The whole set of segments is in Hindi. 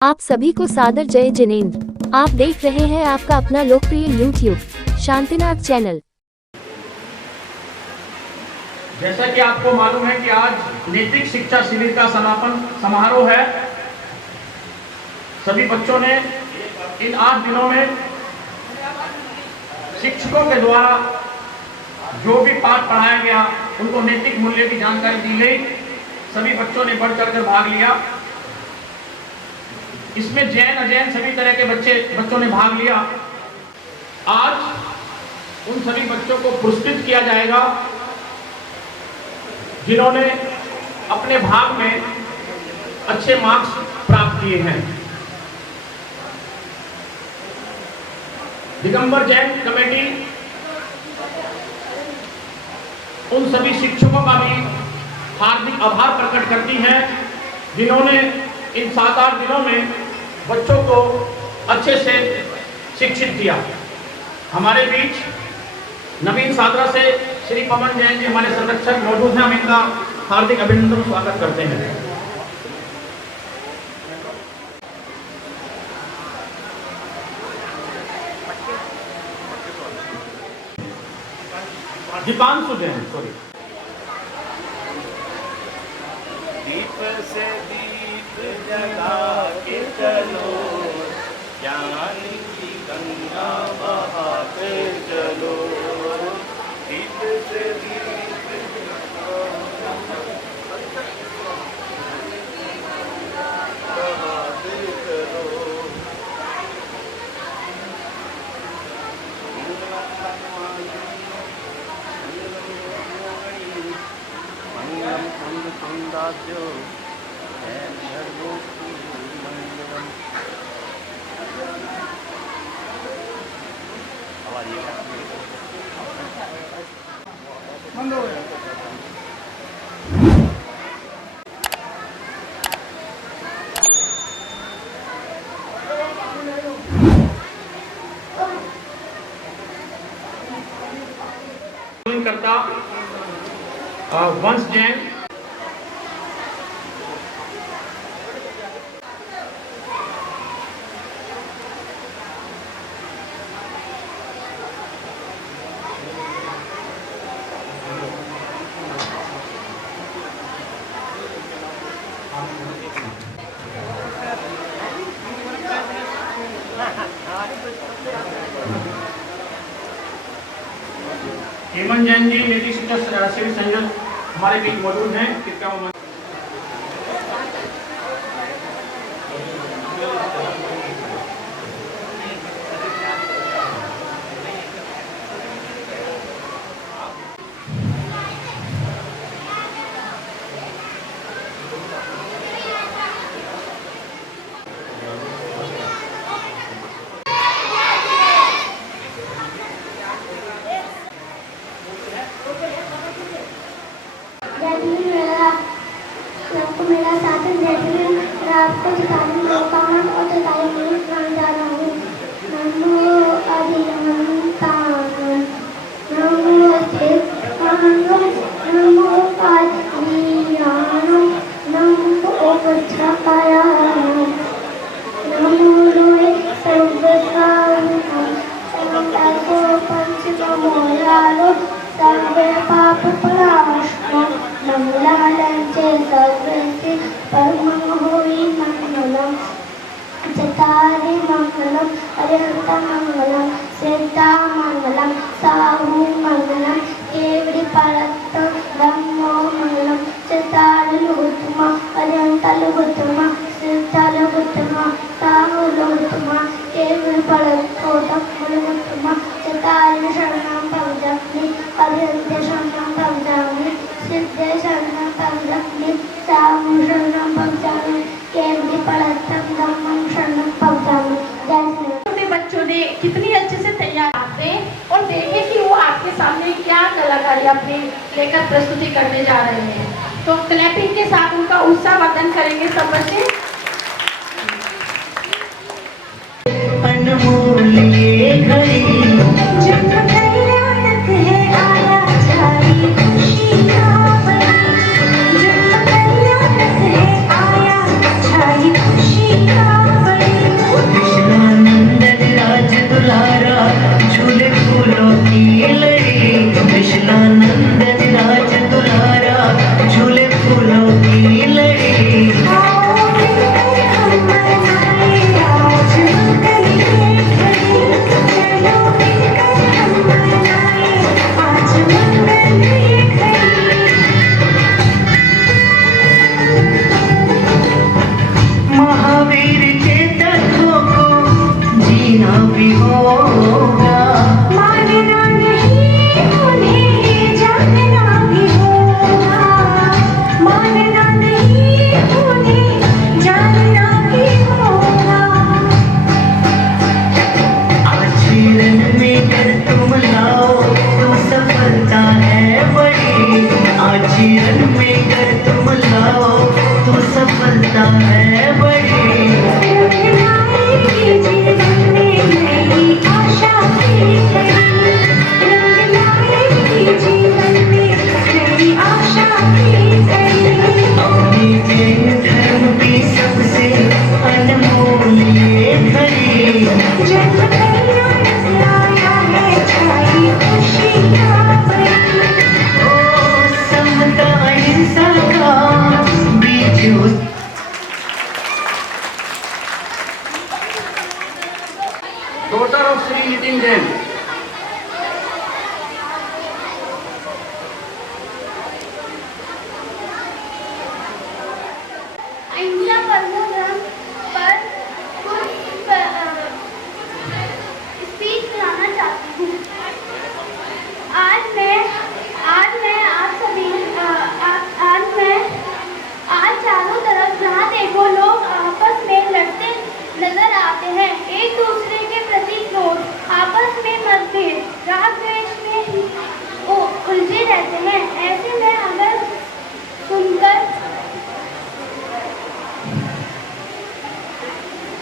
आप सभी को सादर जय जिनेंद्र। आप देख रहे हैं आपका अपना लोकप्रिय YouTube शांतिनाथ चैनल। जैसा कि आपको मालूम है कि आज नैतिक शिक्षा शिविर का समापन समारोह है। सभी बच्चों ने इन 8 दिनों में शिक्षकों के द्वारा जो भी पाठ पढ़ाया गया उनको नैतिक मूल्य की जानकारी दी गई। सभी बच्चों ने बढ़ चढ़कर भाग लिया। इसमें जैन अजैन सभी तरह के बच्चों ने भाग लिया। आज उन सभी बच्चों को पुरस्कृत किया जाएगा जिन्होंने अपने भाग में अच्छे मार्क्स प्राप्त किए हैं। दिगंबर जैन कमेटी उन सभी शिक्षकों का भी हार्दिक आभार प्रकट करती है जिन्होंने इन 7-8 दिनों में बच्चों को अच्छे से शिक्षित किया। हमारे बीच नवीन सादरा से श्री पवन जैन जी हमारे संरक्षक मौजूद हैं। हम इनका हार्दिक अभिनंदन स्वागत करते हैं। दीपांशु जैन सॉरी। दीप से दीप जला के चलो, ज्ञान की गंगा बहाते चलो। दीप से दीप बहाते चलो। मंगलम करता वंश जैन हेमंत जैन जी नैतिक शिक्षा शिविर संयोजक हमारे बीच मौजूद हैं। कृपया वो मेरा साथी जैसे मैं आपको जिताने मौका और जिताई नहीं सुनाने जा रहा हूँ। नमो अधिहंताय नमो सिद्धाय नमो आदियाय नमो उपच्छाय नमो लोहे सर्वसाधारणं सर्वतो पंचमोलालो सर्वे पाप पराश्रम मंगलालय सर्वेति परमं होई मंगलम चतारि मंगलम अरिहंत मंगलम सिद्धा मंगलम साहु मंगलम केवड़ी परत्त धम्मो मंगलम चतारि लघुत्तमा अरिहंत लघुत्तमा सिद्धा लघुत्तमा साहु लघुत्तमा केवड़ी परत्त लघुत्तमा चतारि शरणं भवजामि अरिहंत शरणं भवजामि सिद्धे शरणं भवजामि साहु शरणं भवजामि केवड़ी परत्तम धम्मं शरणं भवजामि। छोटे बच्चों ने कितनी अच्छे से तैयार आते और देखे कि वो आपके सामने क्या कलाकारी अपनी लेकर प्रस्तुति करने जा रहे हैं। तो क्लैपिंग के साथ उनका उत्साह वर्धन करेंगे सब बच्चे। खुशी भी होगा। मानना नहीं उन्हें जानना भी होगा, मानना नहीं उन्हें जानना भी होगा। आचरण में कर तुम लाओ तो सफलता है बड़ी। आचरण में कर तुम लाओ तो सफलता है बड़ी। रंग लाएगी जीवन में नई आशा की घड़ी, रंग लाएगी जीवन में नई आशा की घड़ी। अपनी जैन धर्म की सबसे अनमोल ये घड़ी। जन्म कन्या लाया है छाई खुशी का बड़ी। ओ समता अहिंसा का बीज उस डॉटर ऑफ श्री नितिन जैन। अहिंसा परमो धर्म पर कुछ स्पीच सुनाना चाहती हूँ। आज चारों तरफ जहाँ देखो लोग आपस में लड़ते नजर आते हैं। एक दूसरे के प्रति क्रोध, आपस में मतभेद, राग द्वेष में ही उलझे रहते हैं। ऐसे में अगर सुनकर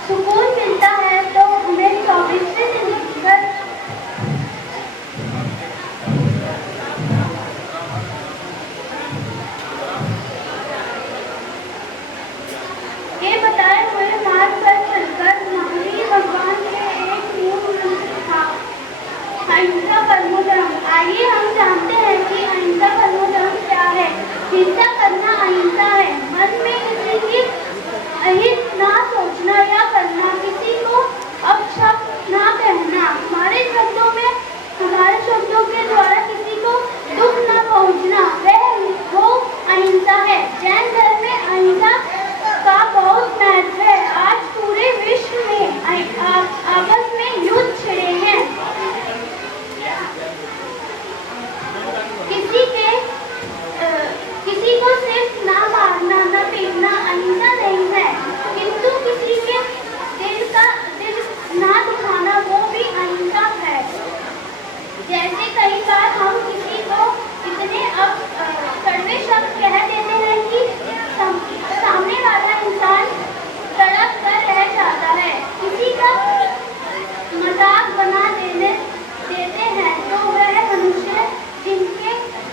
सुकून मिलता है तो उन्हें 24वीं जिंदगी पर ये बताए हुए मार्ग पर चलकर महावीर भगवान के एक मूल मंत्र था, अहिंसा परमो धर्म। आइए हम जानते हैं कि अहिंसा परमो धर्म क्या है। हिंसा करना अहिंसा है। मन में किसी की अहित ना सोचना या करना, किसी को अपशब्द ना कहना, हमारे शब्दों के द्वारा किसी को दुख ना पहुंचना, वो अहिंसा है। जैन धर्म में अहिंसा का बहुत महत्व है। आज पूरे विश्व में आपस में युद्ध छिड़े हैं। किसी को सिर्फ ना मारना ना पीटना अहिंसा नहीं है, किंतु किसी के दिल ना दुखाना वो भी अहिंसा है। जैसे कई बार हम किसी को इतने कड़वे शब्द कह देते हैं कि सामने वाला इंसान तड़प कर रह जाता है। किसी का मजाक बना देते हैं तो वह मनुष्य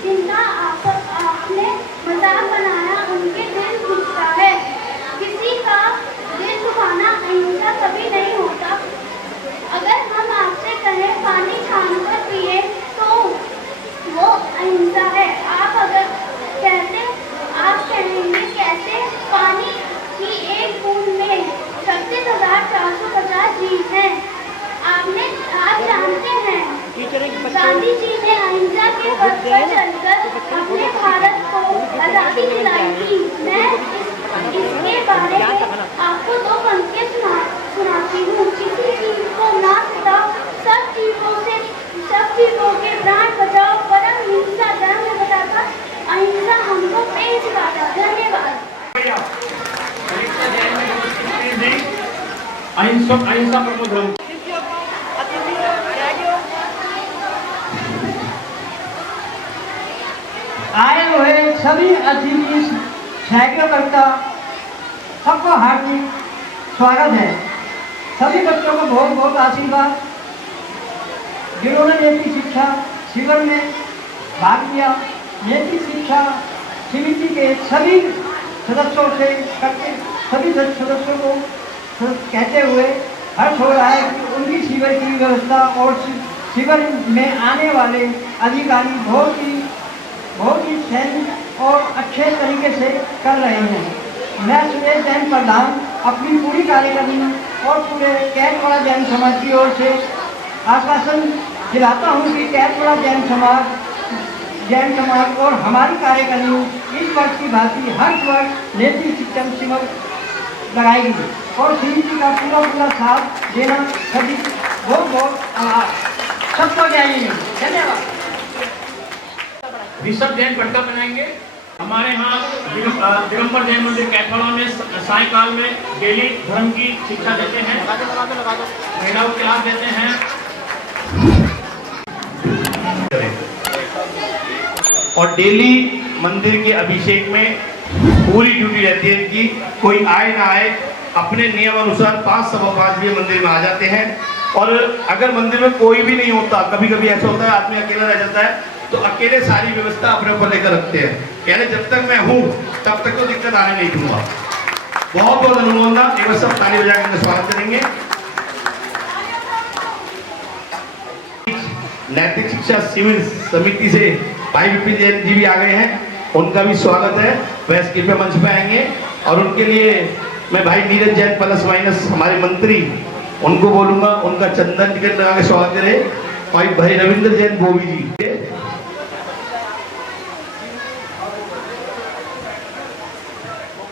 जिनका आपने मजाक बनाया उनके दिल दुखता है। किसी का दिल दुखाना अहिंसा कभी नहीं होता। अगर हम आपसे कहें पानी छान कर पिए तो वो अहिंसा है। आप कहेंगे कैसे? पानी की एक बूंद में 36,450 जीव हैं। आप जानते हैं गांधी जी ने अहिंसा के पथ पर चलकर अपने भारत को आजादी दिलाई थी। मैं इसके बारे में आपको 2 पंक्तियां सुनाती हूँ। किसी जीव को ना सताओ, सब जीवों के प्राण बचाओ, परम हिंसा धर्म बताता, अहिंसा हमको पेश बाता। धन्यवाद। अहिंसा परमो धर्म। आए हुए सभी अतिथि सैकड़ों सबको हार्दिक स्वागत है। सभी बच्चों को बहुत बहुत आशीर्वाद। जिन्होंने नैतिक शिक्षा शिविर में भाग लिया, नैतिक शिक्षा समिति के सभी सदस्यों से सभी सदस्यों को कहते हुए हर्ष हो रहा है कि उनकी शिविर की व्यवस्था और शिविर में आने वाले अधिकारी बहुत ही सही और अच्छे तरीके से कर रहे हैं। मैं सुरेश जैन प्रधान अपनी पूरी कार्यकारिणी और पूरे कैथवाड़ा जैन समाज की ओर से आश्वासन दिलाता हूँ कि कैथवाड़ा जैन समाज और हमारी कार्यकारिणी इस वर्ष की भांति हर वर्ष नैतिक शिक्षण शिविर लगाएगी और समिति का पूरा साथ देना सभी बहुत बहुत आभार। सबको जय हिंद। धन्यवाद। ऋषभ जैन पटका बनाएंगे। हमारे यहाँ दिगंबर जैन मंदिर कैथोला में सायकाल में डेली धर्म की शिक्षा देते हैं, महिलाओं को क्लास देते हैं। और डेली मंदिर के अभिषेक में पूरी ड्यूटी रहती है कि कोई आए ना आए, अपने नियम अनुसार 5:15 बजे मंदिर में आ जाते हैं। और अगर मंदिर में कोई भी नहीं होता, कभी कभी ऐसा होता है आदमी अकेला रह जाता है, तो अकेले सारी व्यवस्था अपने ऊपर लेकर रखते हैं। यानी जब तक मैं हूँ तब तक तो दिक्कत आने नहीं दूंगा। बहुत बहुत अनुमोदना। एक बार सब ताली बजा के स्वागत करेंगे। नैतिक शिक्षा शिविर समिति से भाई विपिन जैन जी भी आ गए हैं, उनका भी स्वागत है। वह कृपया मंच पे आएंगे और उनके लिए मैं भाई नीरज जैन प्लस माइनस हमारे मंत्री, उनको बोलूंगा उनका चंदन टिकट लगा के स्वागत करें। और भाई रविंद्र जैन बोवी जी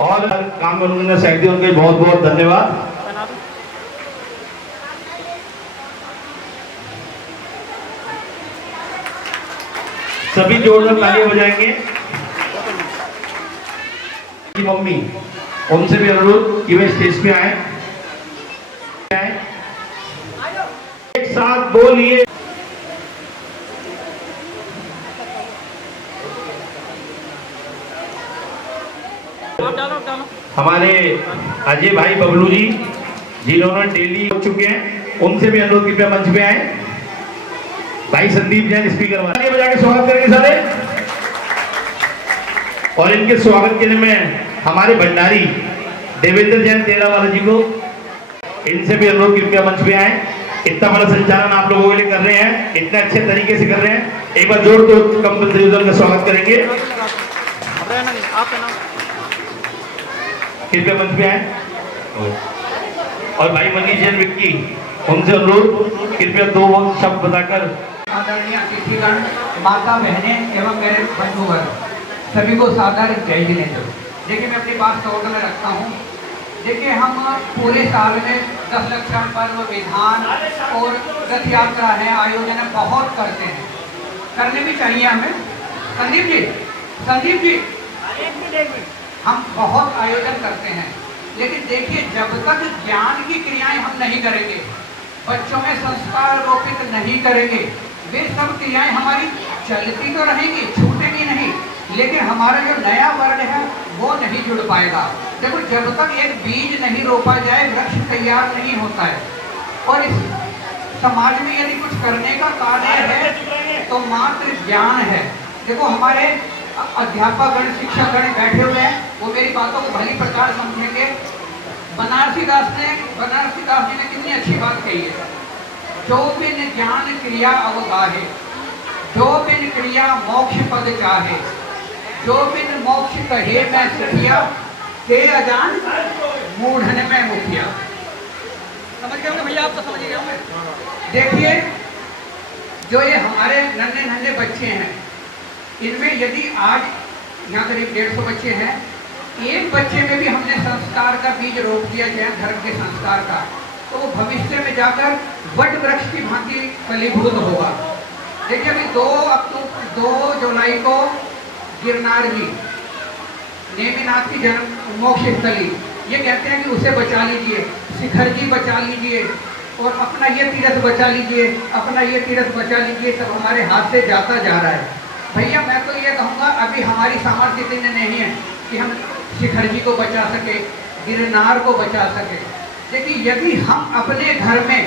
और काम में उन्होंने सहयोग दिया, उनके बहुत बहुत धन्यवाद। सभी जोरदार तालियां बजाएंगे। की मम्मी, उनसे भी अनुरोध कि वे स्टेज पे आए। एक साथ बोलिए। हमारे अजय भाई बबलू जी जिन्होंने डेली हो चुके हैं, उनसे भी अनुरोध कृपया मंच पे आए। भाई संदीप जैन स्पीकर बजा के स्वागत करेंगे सारे। और इनके स्वागत के लिए मैं हमारे भंडारी देवेंद्र जैन तेरावाला जी को, इनसे भी अनुरोध कृपया मंच पे आए। इतना बड़ा संचालन आप लोगों के लिए कर रहे हैं, इतने अच्छे तरीके से कर रहे हैं। एक बार जोर तो कंपनी का स्वागत करेंगे। कृपया मंच पे आए। और भाई मनीष जैन विक्की, उनसे अनुरोध कृपया 2 शब्द बताकर। आदरणीय अतिथिगण, माता बहनें एवं मेरे बंधुगण, सभी को सादर जय जिनेंद्र। देखिए मैं अपनी बात शॉर्ट में रखता हूँ। देखिए हम पूरे साल में 10 लक्षण पर्व, विधान और रथ यात्रा है, आयोजन बहुत करते हैं, करने भी चाहिए हमें। संदीप जी हम बहुत आयोजन करते हैं, लेकिन देखिए जब तक ज्ञान की क्रियाएं हम नहीं करेंगे, बच्चों में संस्कार रोपित नहीं करेंगे, वे सब क्रियाएं हमारी चलती तो रहेंगी, छूटेंगी नहीं, लेकिन हमारा जो नया वर्ण है वो नहीं जुड़ पाएगा। देखो जब तक एक बीज नहीं रोपा जाए वृक्ष तैयार नहीं होता है। और इस समाज में यदि कुछ करने का कार्य है तो मात्र ज्ञान है। देखो हमारे अध्यापकगण, शिक्षकगण बैठे हुए हैं, वो मेरी बातों को भली प्रकार समझेंगे। बनारसी दास जी ने कितनी अच्छी बात कही है। जो बिन ज्ञान क्रिया अवगाहे, जो बिन क्रिया मोक्ष पद चाहे, जो बिन मोक्ष कहे मैं सुखिया, ते अजान मूढ़न में मुखिया। समझ गए होंगे भैया, आप तो समझ गए होंगे। देखिए जो ये हमारे नन्हे नन्हे बच्चे हैं, इनमें यदि आज यहाँ करीब 150 बच्चे हैं, एक बच्चे में भी हमने संस्कार का बीज रोप दिया, जैन धर्म के संस्कार का, तो वो भविष्य में जाकर वट वृक्ष की भांति फलीभूत होगा। देखिए अभी 2 जुलाई को गिरनार जी, नेमिनाथ की जन्म मोक्ष स्थली, ये कहते हैं कि उसे बचा लीजिए, शिखर जी बचा लीजिए, और अपना ये तीर्थ बचा लीजिए, अपना ये तीर्थ बचा लीजिए, सब हमारे हाथ से जाता जा रहा है। भैया मैं तो ये कहूँगा अभी हमारी सामर्थ्य इतनी नहीं है कि हम शिखर जी को बचा सके, गिरनार को बचा सके। लेकिन यदि हम अपने घर में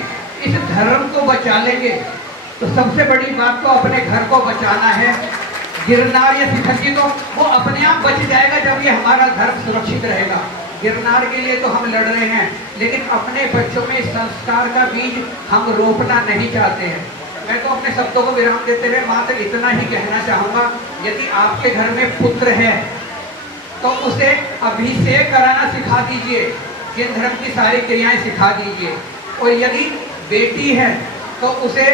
इस धर्म को बचा लेंगे तो सबसे बड़ी बात तो अपने घर को बचाना है। गिरनार या शिखर जी तो वो अपने आप बच जाएगा जब ये हमारा धर्म सुरक्षित रहेगा। गिरनार के लिए तो हम लड़ रहे हैं, लेकिन अपने बच्चों में संस्कार का बीज हम रोपना नहीं चाहते हैं। मैं तो अपने शब्दों को विराम देते हुए मात्र इतना ही कहना चाहूँगा, यदि आपके घर में पुत्र है तो उसे अभिषेक कराना सिखा दीजिए, जिन धर्म की सारी क्रियाएं सिखा दीजिए। और यदि बेटी है तो उसे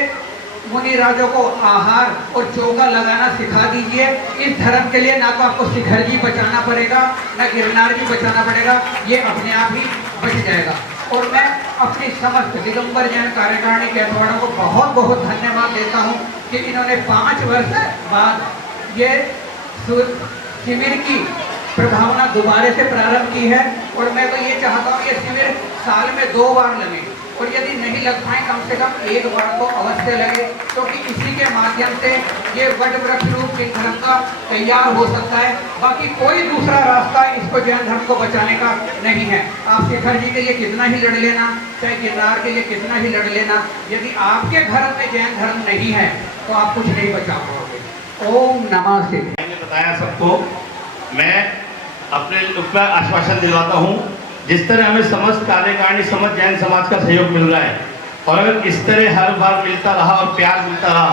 मुनि राजों को आहार और चौका लगाना सिखा दीजिए। इस धर्म के लिए ना तो आपको शिखर जी बचाना पड़ेगा, ना गिरनार जी बचाना पड़ेगा, ये अपने आप ही बच जाएगा। और मैं अपनी समस्त दिगंबर जैन कार्यकारिणी कैथवाड़ा को बहुत बहुत धन्यवाद देता हूँ कि इन्होंने 5 वर्ष बाद ये शिविर की प्रभावना दोबारा से प्रारंभ की है। और मैं तो ये चाहता हूँ ये शिविर साल में 2 बार लगे, और यदि नहीं लग पाए कम से कम 1 बार तो अवश्य लगे, क्योंकि इसी के माध्यम से ये वट वृक्ष रूप सिख धर्म का तैयार हो सकता है। बाकी कोई दूसरा रास्ता इसको जैन धर्म को बचाने का नहीं है। आप शेखर जी के लिए कितना ही लड़ लेना, चाहे गिरनार के लिए कितना ही लड़ लेना, यदि आपके घर में जैन धर्म नहीं है तो आप कुछ नहीं बचा पाओगे। ओम नमः शिवाय। मैंने बताया सबको, मैं अपने उसका आश्वासन दिलवाता हूँ, जिस तरह हमें समस्त कार्यकारिणी समस्त जैन समाज का सहयोग मिल रहा है, और अगर इस तरह हर बार मिलता रहा और प्यार मिलता रहा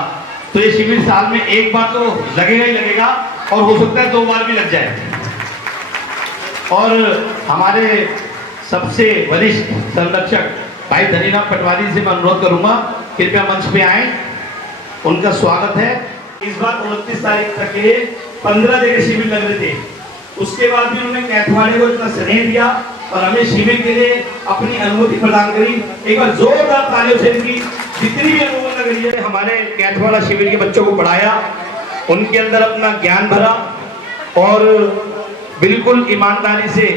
तो ये शिविर साल में 1 बार तो लगेगा ही लगेगा, और हो सकता है 2 बार भी लग जाए। और हमारे सबसे वरिष्ठ संरक्षक भाई धनीराम पटवारी से मैं अनुरोध करूंगा, कृपया मंच पे आए, उनका स्वागत है। इस बार 29 तारीख तक के 15 जगह शिविर लग रहे थे, उसके बाद भी उन्होंने कैथवाड़े को इतना स्नेह दिया और हमें शिविर के लिए अपनी अनुमति प्रदान करी। एक बार जोरदार तालियों से इनकी जितनी भी अनुमति लग रही है, हमारे कैथवाड़ा शिविर के बच्चों को पढ़ाया, उनके अंदर अपना ज्ञान भरा, और बिल्कुल ईमानदारी से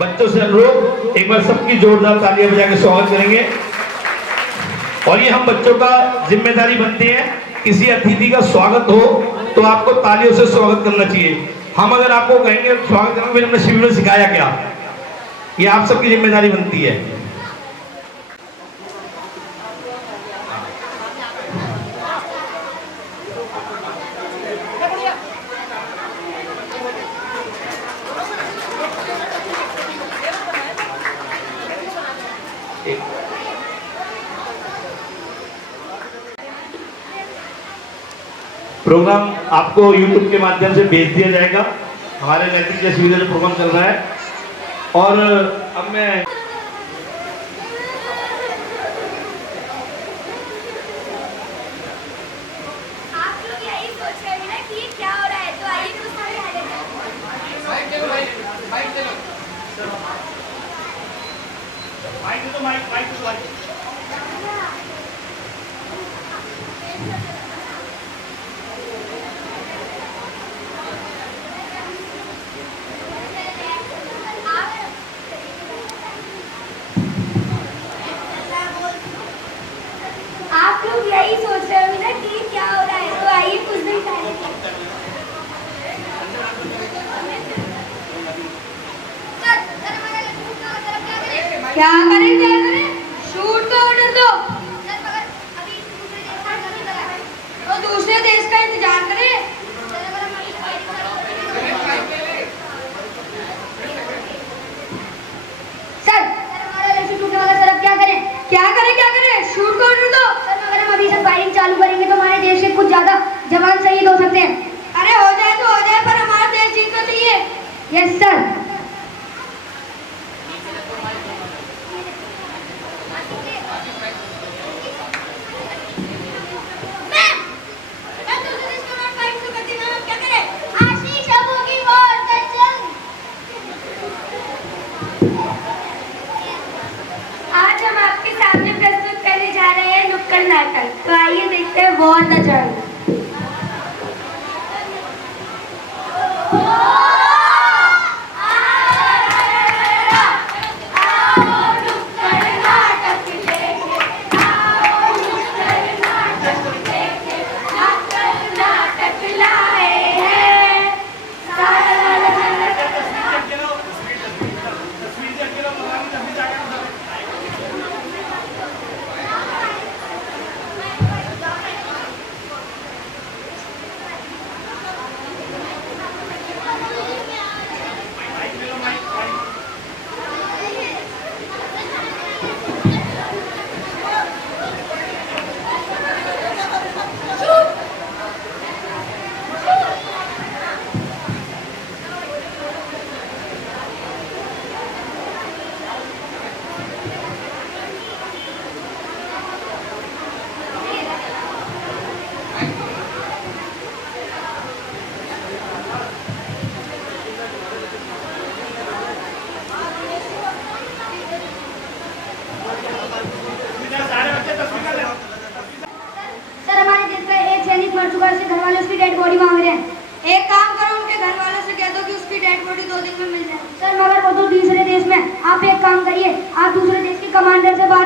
बच्चों से अनुरोध, एक बार सबकी जोरदार तालियां बजा के स्वागत करेंगे। और ये हम बच्चों का जिम्मेदारी बनती है, किसी अतिथि का स्वागत हो तो आपको तालियों से स्वागत करना चाहिए। हम अगर आपको कहेंगे स्वागत करना, फिर हमने शिविर में सिखाया क्या, ये आप सबकी जिम्मेदारी बनती है। प्रोग्राम आपको YouTube के माध्यम से भेज दिया जाएगा। हमारे नैतिक जसवीर प्रोग्राम चल रहा है, और अब मैं आप लोग यही सोच रहे हैं ना कि ये क्या हो रहा है, तो आइए कुछ आप लोग यही सोच रहे होंगे ना कि ये क्या हो रहा है, तो आइए कुछ दिन पहले क्या करें शूट तो ऑर्डर दो, तो दूसरे देश का इंतजार करें। सर हमारा इलेक्शन टूटने वाला, सर अब क्या करें शूट को ऑर्डर दो। सर अगर हम अभी से फायरिंग चालू करेंगे तो हमारे देश के कुछ ज्यादा जवान शहीद हो सकते हैं। अरे हो जाए तो हो जाए, पर हमारा देश जीतना चाहिए। Yes sir. आज हम आपके सामने प्रस्तुत करने जा रहे हैं नुक्कड़ नाटक, तो आइए देखते हैं वॉर द जंग।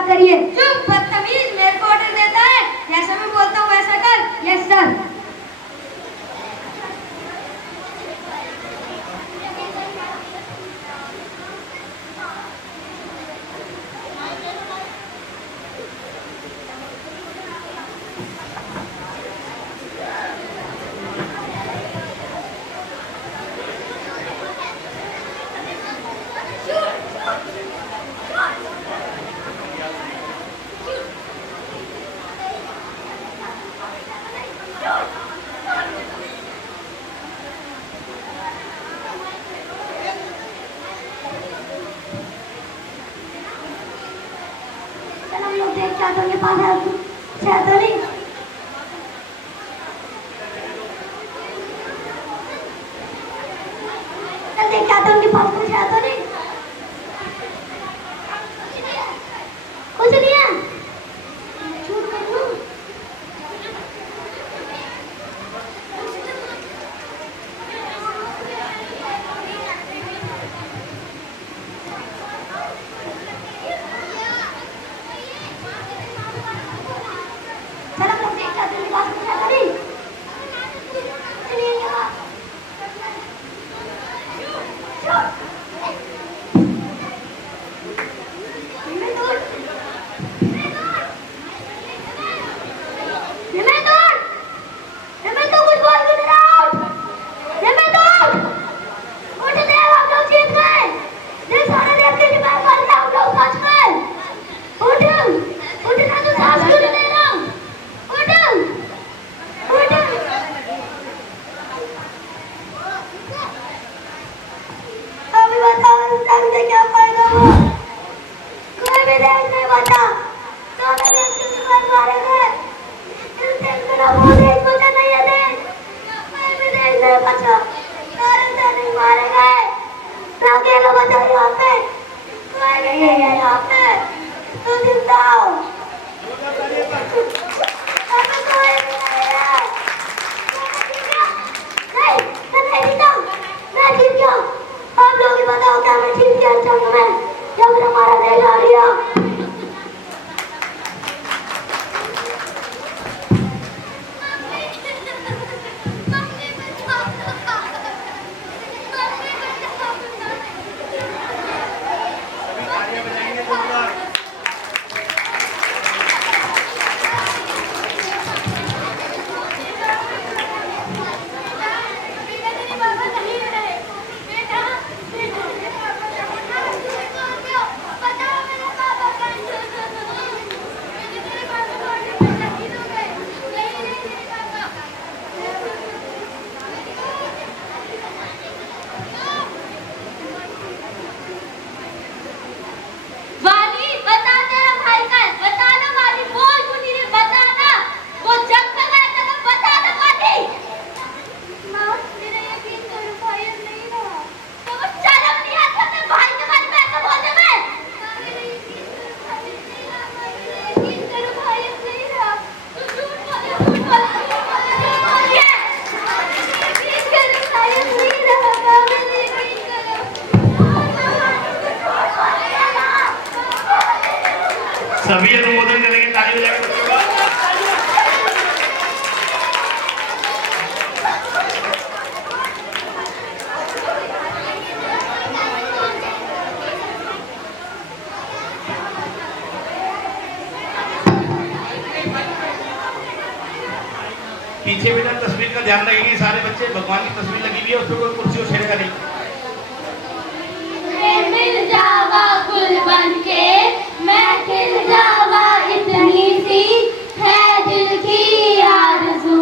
बात करिए। चुप बदतमीज, मेरे को ऑर्डर देता है, जैसा मैं बोलता हूँ वैसा कर। Yes sir. चल हम लोग देख चाहतों के पास है, चाहतों नहीं। चल देख चाहतों के पास कुछ है तो नहीं। कुछ नहीं है, झूठ कर लूं। चल हम लोग देख चाहतों के पास कुछ है तो नहीं। चलिए यहाँ। अभी बताओ इससे क्या फायदा हुआ? कोई भी देश नहीं बचा, दोनों देश के दुश्मन मारे गए। इस देश में ना वो देश बचा नहीं है देश, कोई भी देश नहीं बचा, सारे सैनिक मारे गए। ना अकेला बचा यहाँ पे, कोई भी नहीं है यहाँ पे, तो जिंदा हो। अभी कोई भी नहीं है। नहीं, मैं नहीं जीता, मैं जीत गया। आप लोग ही बताओ क्या मैं जीत गया जंग में, जब हमारा देश आ गया। सभी अनुमोदन करेंगे, ताली बजाकर। पीछे बेटा तस्वीर का ध्यान रखेंगे सारे बच्चे, भगवान की तस्वीर लगी हुई है, उसमें कोई कुर्सी छेड़ेगा नहीं। मिल जावा गुल बनके, मैं खिल जावा, इतनी सी है दिल की आरज़ू।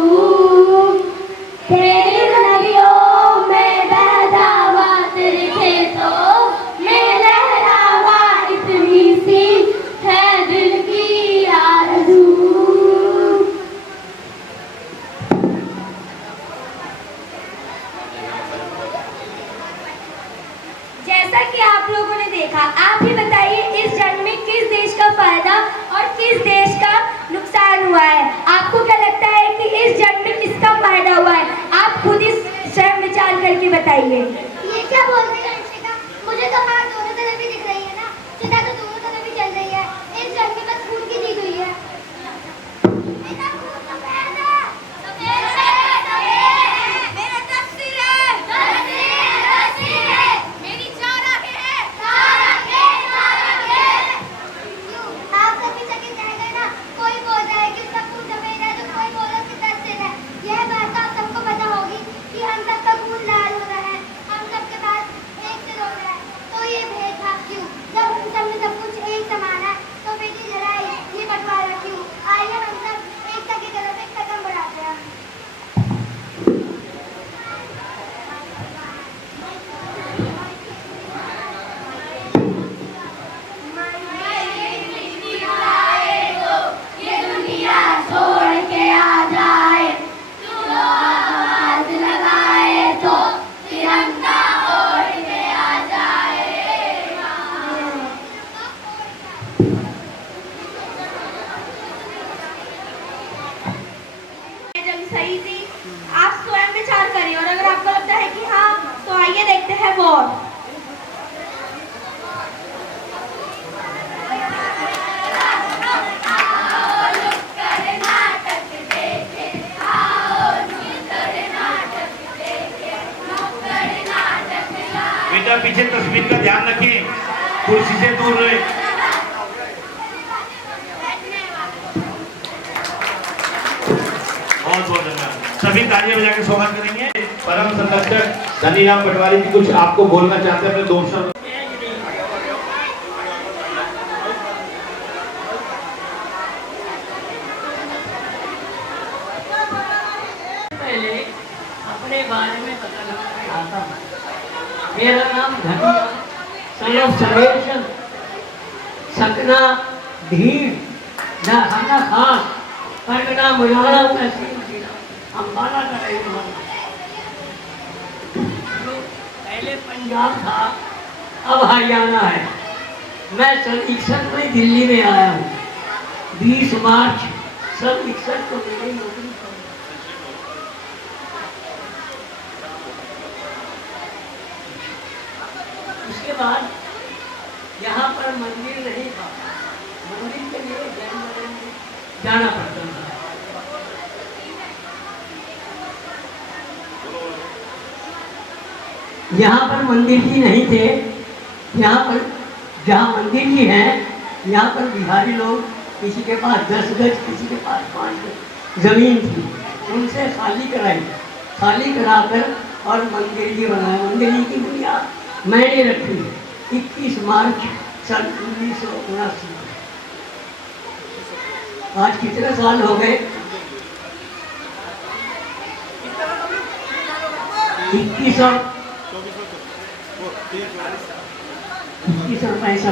तेरी नदियों में बह जावा, तेरे खेतों में लहरावा, इतनी सी है दिल की आरज़ू। जैसा कि आप लोगों ने देखा, आप ही बताइए इस जंग में डस्टबिन का ध्यान रखें, कुर्सी से दूर रहे। बहुत बहुत धन्यवाद। सभी तालियां बजा के स्वागत करेंगे। परम संरक्षक धनीराम पटवारी जी कुछ आपको बोलना चाहते हैं अपने दोस्तों। पहले अपने बारे में बताना चाहता हूँ। मेरा नाम धनीराम सलेशन सकना धीर खाना खास परगना मुलाना तहसील जिला अम्बाला का रहने वाला। पहले पंजाब था, अब हरियाणा है। मैं सन 61 में दिल्ली में आया हूँ। 20 मार्च सन 61 को मेरी नौकरी। उसके बाद यहाँ पर मंदिर नहीं था, मंदिर के लिए जैन मंदिर में जाना पड़ता था। यहाँ पर मंदिर जी नहीं थे। यहाँ पर जहाँ मंदिर जी हैं, यहाँ पर बिहारी लोग, किसी के पास 10 गज, किसी के पास 5 गज जमीन थी, उनसे खाली कराई, खाली कराकर और मंदिर जी बनाया। मंदिर जी की बुनियाद मैंने रखी 21 मार्च सन 1979। आज कितने साल हो गए? 21 और 65।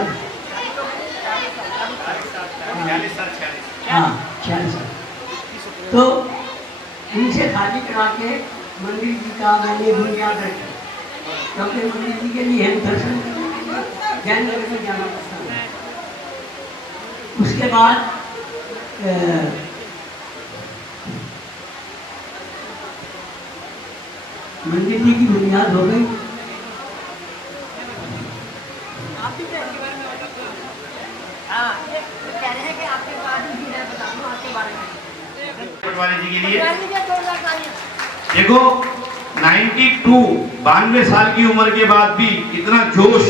हाँ 46 साल। तो उनसे खाली करा के मंदिर जी का मैंने बुनियाद रखी, क्योंकि मंदिर जी के लिए हम दर्शन करने के लिए जैन नगर में जाना पड़ता है। उसके बाद मंदिर जी की बुनियाद हो गई। पटवारी जी के लिए देखो 92 साल की उम्र के बाद भी इतना जोश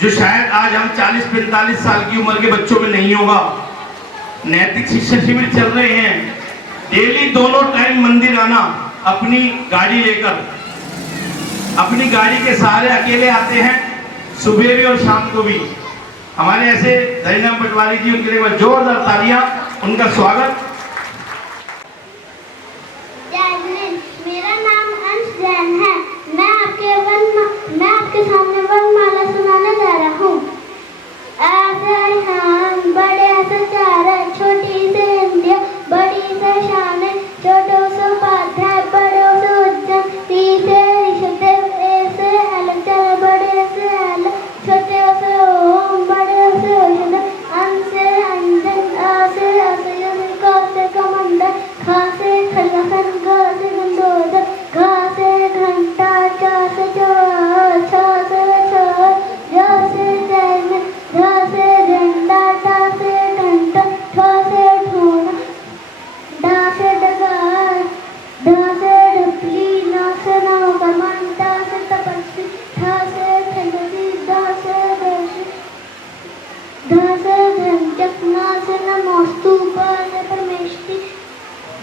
जो शायद आज हम 40-45 साल की उम्र के बच्चों में नहीं होगा। नैतिक शिक्षा शिविर चल रहे हैं, डेली दोनों टाइम मंदिर आना, अपनी गाड़ी लेकर, अपनी गाड़ी के सहारे अकेले आते हैं, सुबह भी और शाम को भी। हमारे ऐसे धनीराम पटवारी जी, उनके लिए जोरदार तालियां, उनका स्वागत। मेरा नाम अंश जैन है। मैं आपके सामने वनमाला सुनाने जा रहा हूँ। ऐसे हम बड़े से चार, छोटी से इंडिया, बड़ी से शान, छोटों से उपाध्याय, बड़ों से उज्जैन, टी से ऋषदेव, ए से अलग, बड़े से अल, छोटे से ओम, बड़े से औषध, अन से अंजन, आ से असयन, क से कमंडल, ख से खलसन, ग से गंधोदर, घ से घंटा, च से चौर, छ से छोर, ज से जैन, ध से झंडा, ट से घंटा, ठ से ठोना, ड से डगार, ढ से ढपली, न से नौकरमन, ट से तपस्वी, ठ से खंडसी, द से दर्शी, ध से धनचक, न से नमोस्तु, प से परमेष्टि,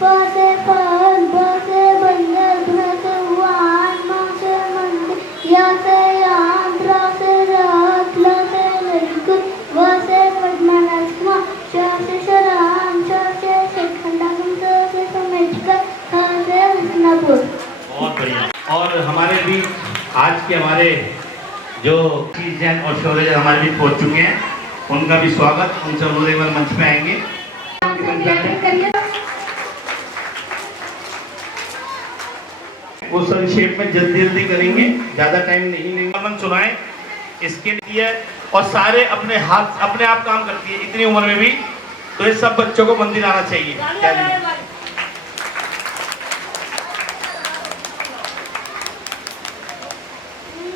प से फल, ब से बंदर, भ से वान, म से मंदिर, य से यंत्र, से रथ, ल से लड़कुर, व से पद्मनाभस्मा, श से शरण, छ से शिखंडागम, स से समेटकर, ह से हसनापुर। बहुत बढ़िया। और हमारे भी आज के हमारे जो जैन और शौर्य जैन हमारे भी पहुंच चुके हैं, उनका भी स्वागत। उनसे अनुरोध एक बार मंच पे आएंगे। वो संक्षेप में जल्दी जल्दी करेंगे, ज्यादा टाइम नहीं लेंगे। मन सुनाए इसके लिए, और सारे अपने हाथ अपने आप काम करती है इतनी उम्र में भी, तो ये सब बच्चों को मंदिर आना चाहिए।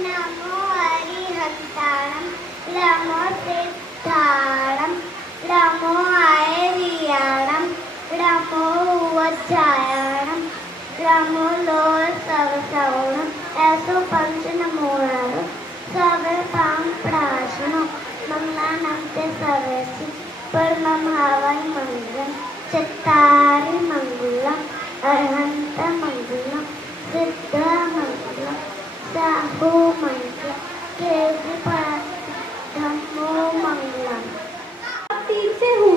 नमो हरिहंताणं, नमो सिद्धाणं, नमो आयर्याणं, नमो वज्रायणं, नमो लोसवसवणं, ऐसो पंच नमो सब भवसि परमभावाय मंगलम चत्तारि मंगलम अरहंत मंगलम सिद्ध मंगलम साहु मंगलम धम्मो मंगलम। ठीक से हूँ।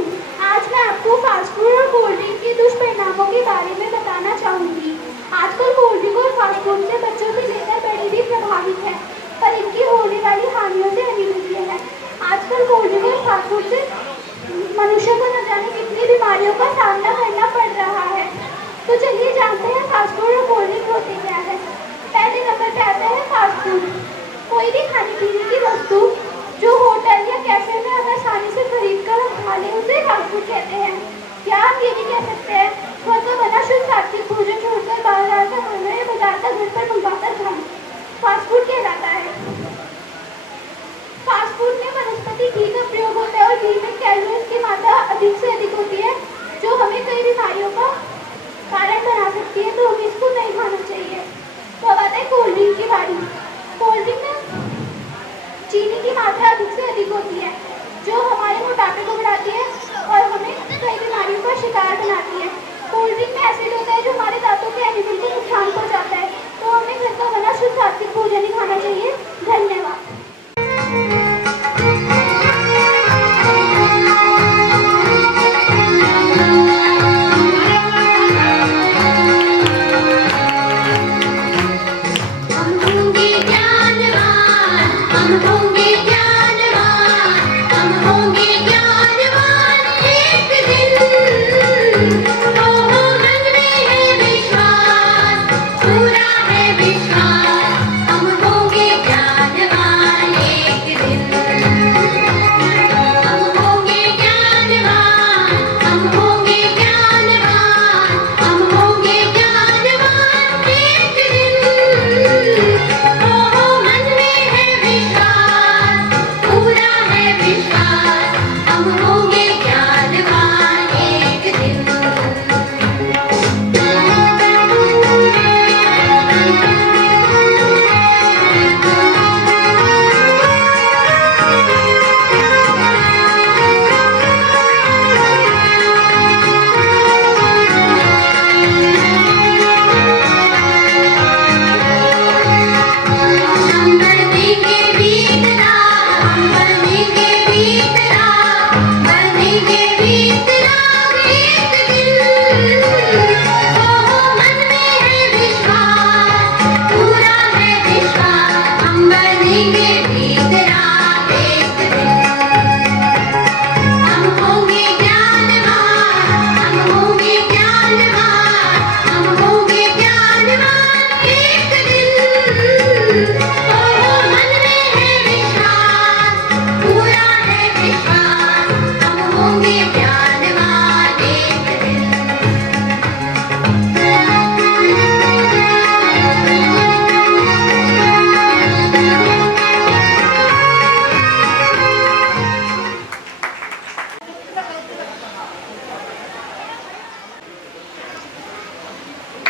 आज मैं आपको फास्ट फूड और कोल्ड ड्रिंक के दुष्परिणामों के बारे में बताना चाहूँगी। आजकल कोल्ड ड्रिंक और फास्ट फूड से बच्चों की सेहत बड़ी भी प्रभावित है, पर इनकी होने वाली हानियों से अनिवार्य है। आजकल कोल्ड ड्रिंक और फास्ट फूड से मनुष्य को न जाने कितनी बीमारियों का सामना करना पड़ रहा है। तो चलिए जानते हैं फास्ट फूड और कोल्ड ड्रिंक होते क्या है। पहले नंबर पे आता है फास्ट फूड। कोई भी खाने पीने की वस्तु जो होटल या कैफे में हम आसानी से खरीद कर हम खा लें उसे फास्ट फूड कहते हैं। क्या हम ये नहीं कह सकते हैं घर का बना शुद्ध सात्विक भोजन छोड़कर बाजार का खाना या बाजार का घर पर मंगवाकर खाना फास्ट फूड कहलाता है। फास्ट फूड में वनस्पति घी का प्रयोग होता है और घी में कैलोरीज की मात्रा अधिक से अधिक होती है जो हमें कई बीमारियों का कारण बना सकती है, तो हमें इसको नहीं खाना चाहिए। तो अब आता है कोल्ड ड्रिंक की बारी। कोल्ड ड्रिंक में चीनी की मात्रा अधिक से अधिक होती है जो हमारे मोटापे को बढ़ाती है और हमें कई बीमारियों का शिकार बनाती है। कोल्ड ड्रिंक में एसिड होता है जो हमारे दांतों के एनिमल को नुकसान पहुंचाता है, तो हमें घर का बना शुद्ध सात्विक भोजन ही खाना चाहिए। धन्यवाद।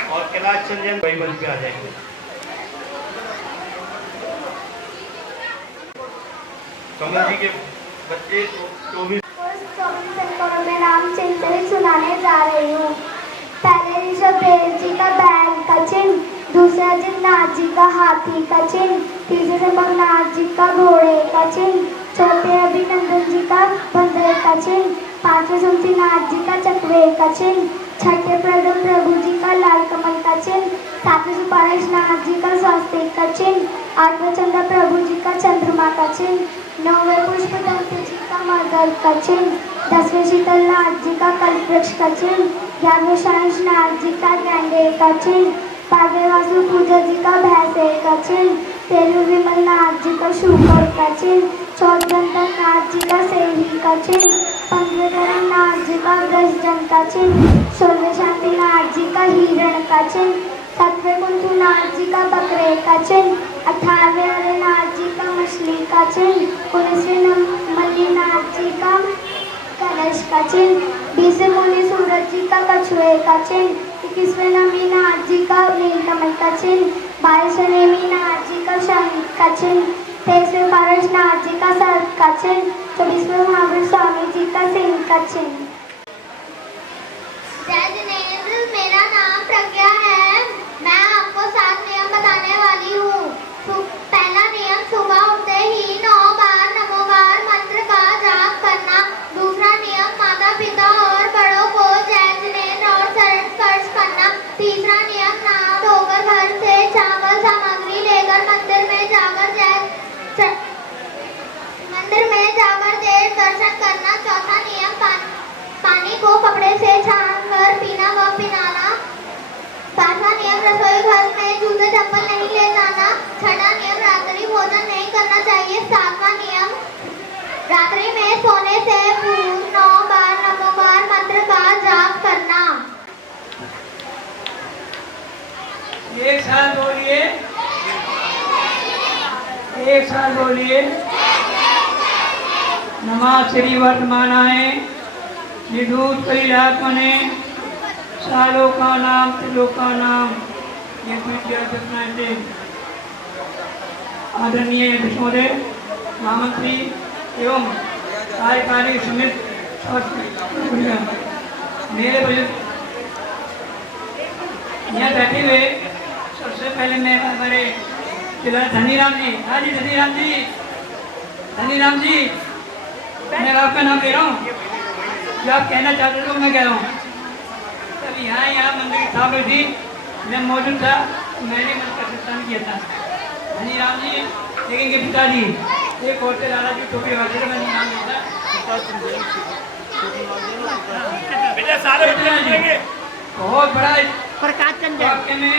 और कैलाश चंद्रन वही मंच पे आ जाएंगे। कमल जी के बच्चे 24 संस्करणों में रामचरित्र सुनाने जा रही हूँ। पहले ऋषभदेव जी का बैल का चिन्ह, दूसरा जिन्नाथ जी का हाथी का चिन्ह, तीसरे मगनाथ जी का घोड़े का चिन्ह, चौथे अभिनंदन जी का बंदर का चिन्ह, पांचवें सुमतीनाथ जी का चकवे का चिन्ह, छठे प्रगट प्रभु जी का लाल कमल का चिन्ह, सातवें सुपारेशनाथ जी का स्वास्तिक का चिन्ह, आठवें चंद्र प्रभु जी का चंद्रमा का चिन्ह, नौवें पुष्पदंत जी का मरगद का चिन्ह, 10वें शीतलनाथ जी का कल्पवृक्ष का चिन्ह, 11वें शांशनाथ जी का गेंडे का चिन्ह, 12वें वासु पूजा जी का भैंसे का चिन्ह, 13वें विमलनाथ जी का शूकर का चिन्ह, 14वें नाथ जी का सेही का चिन्ह, 15वें धर्मनाथ जी का गजजन का चिन्ह, 16वें शांतिनाथ जी का हिरण का चिन्ह, 17वें कुंतुनाथ जी का बकरे का चिन्ह, 18वें हरनाथ जी का मछली का चिन्ह, 19वें मल्लीनाथ जी का कलश का चिन्ह, 20वें मुनि सूरज जी का कछुए का चिन्ह, 21वें नमीनाथ जी का नीलकमल का चिन्ह, 22वें नेमीनाथ जी का शंख का चिन्ह, 23वें पारसनाथ जी का सर्प का चिन्ह, तो विश्व महावीर स्वामी जी का सिंह का चिन्ह। जय जिनेंद्र, मेरा नाम प्रज्ञा है। मैं आपको 7 नियम बताने वाली हूँ। पहला नियम, सुबह उठते ही 9 बार नमोकार मंत्र का जाप करना। दूसरा नियम, माता पिता और बड़ों को जय जिनेंद्र और शरण स्पर्श करना। तीसरा नियम, नहा धोकर घर से चावल सामग्री लेकर मंदिर में जाकर देव दर्शन करना। चौथा नियम, पानी को कपड़े से छानकर पीना व पिलाना। पांचवा नियम, रसोई घर में जूते चप्पल नहीं ले जाना। छठा नियम, रात्रि भोजन नहीं करना चाहिए। सातवां नियम, रात्रि में सोने से पूर्व 9 बार नमोकार मंत्र का जाप करना। एक साथ बोलिए, एक साथ बोलिए। नमः श्री वर्तमानाय निधूत कलिलात्मने सालोका नाम त्रिलोका नाम। आदरणीय महोदय, महामंत्री एवं कार्यकारी समिति मेरे बजट यहाँ बैठे हुए सबसे पहले मैं हमारे जिला धनीराम जी, हाँ जी धनीराम जी, धनीराम जी, मैं आपका नाम ले रहा हूँ। जो आप कहना चाहते थे मैं कह रहा हूँ। तब यहाँ मंदिर की स्थापना थी, मैं मौजूद था, मैंने मन का सिद्धांत किया था। धनीराम जी देखेंगे पिताजी, एक और से लाला जी टोपी वाले मैंने नाम लिया था। बहुत बड़ा प्रकाश चंद वाक्य में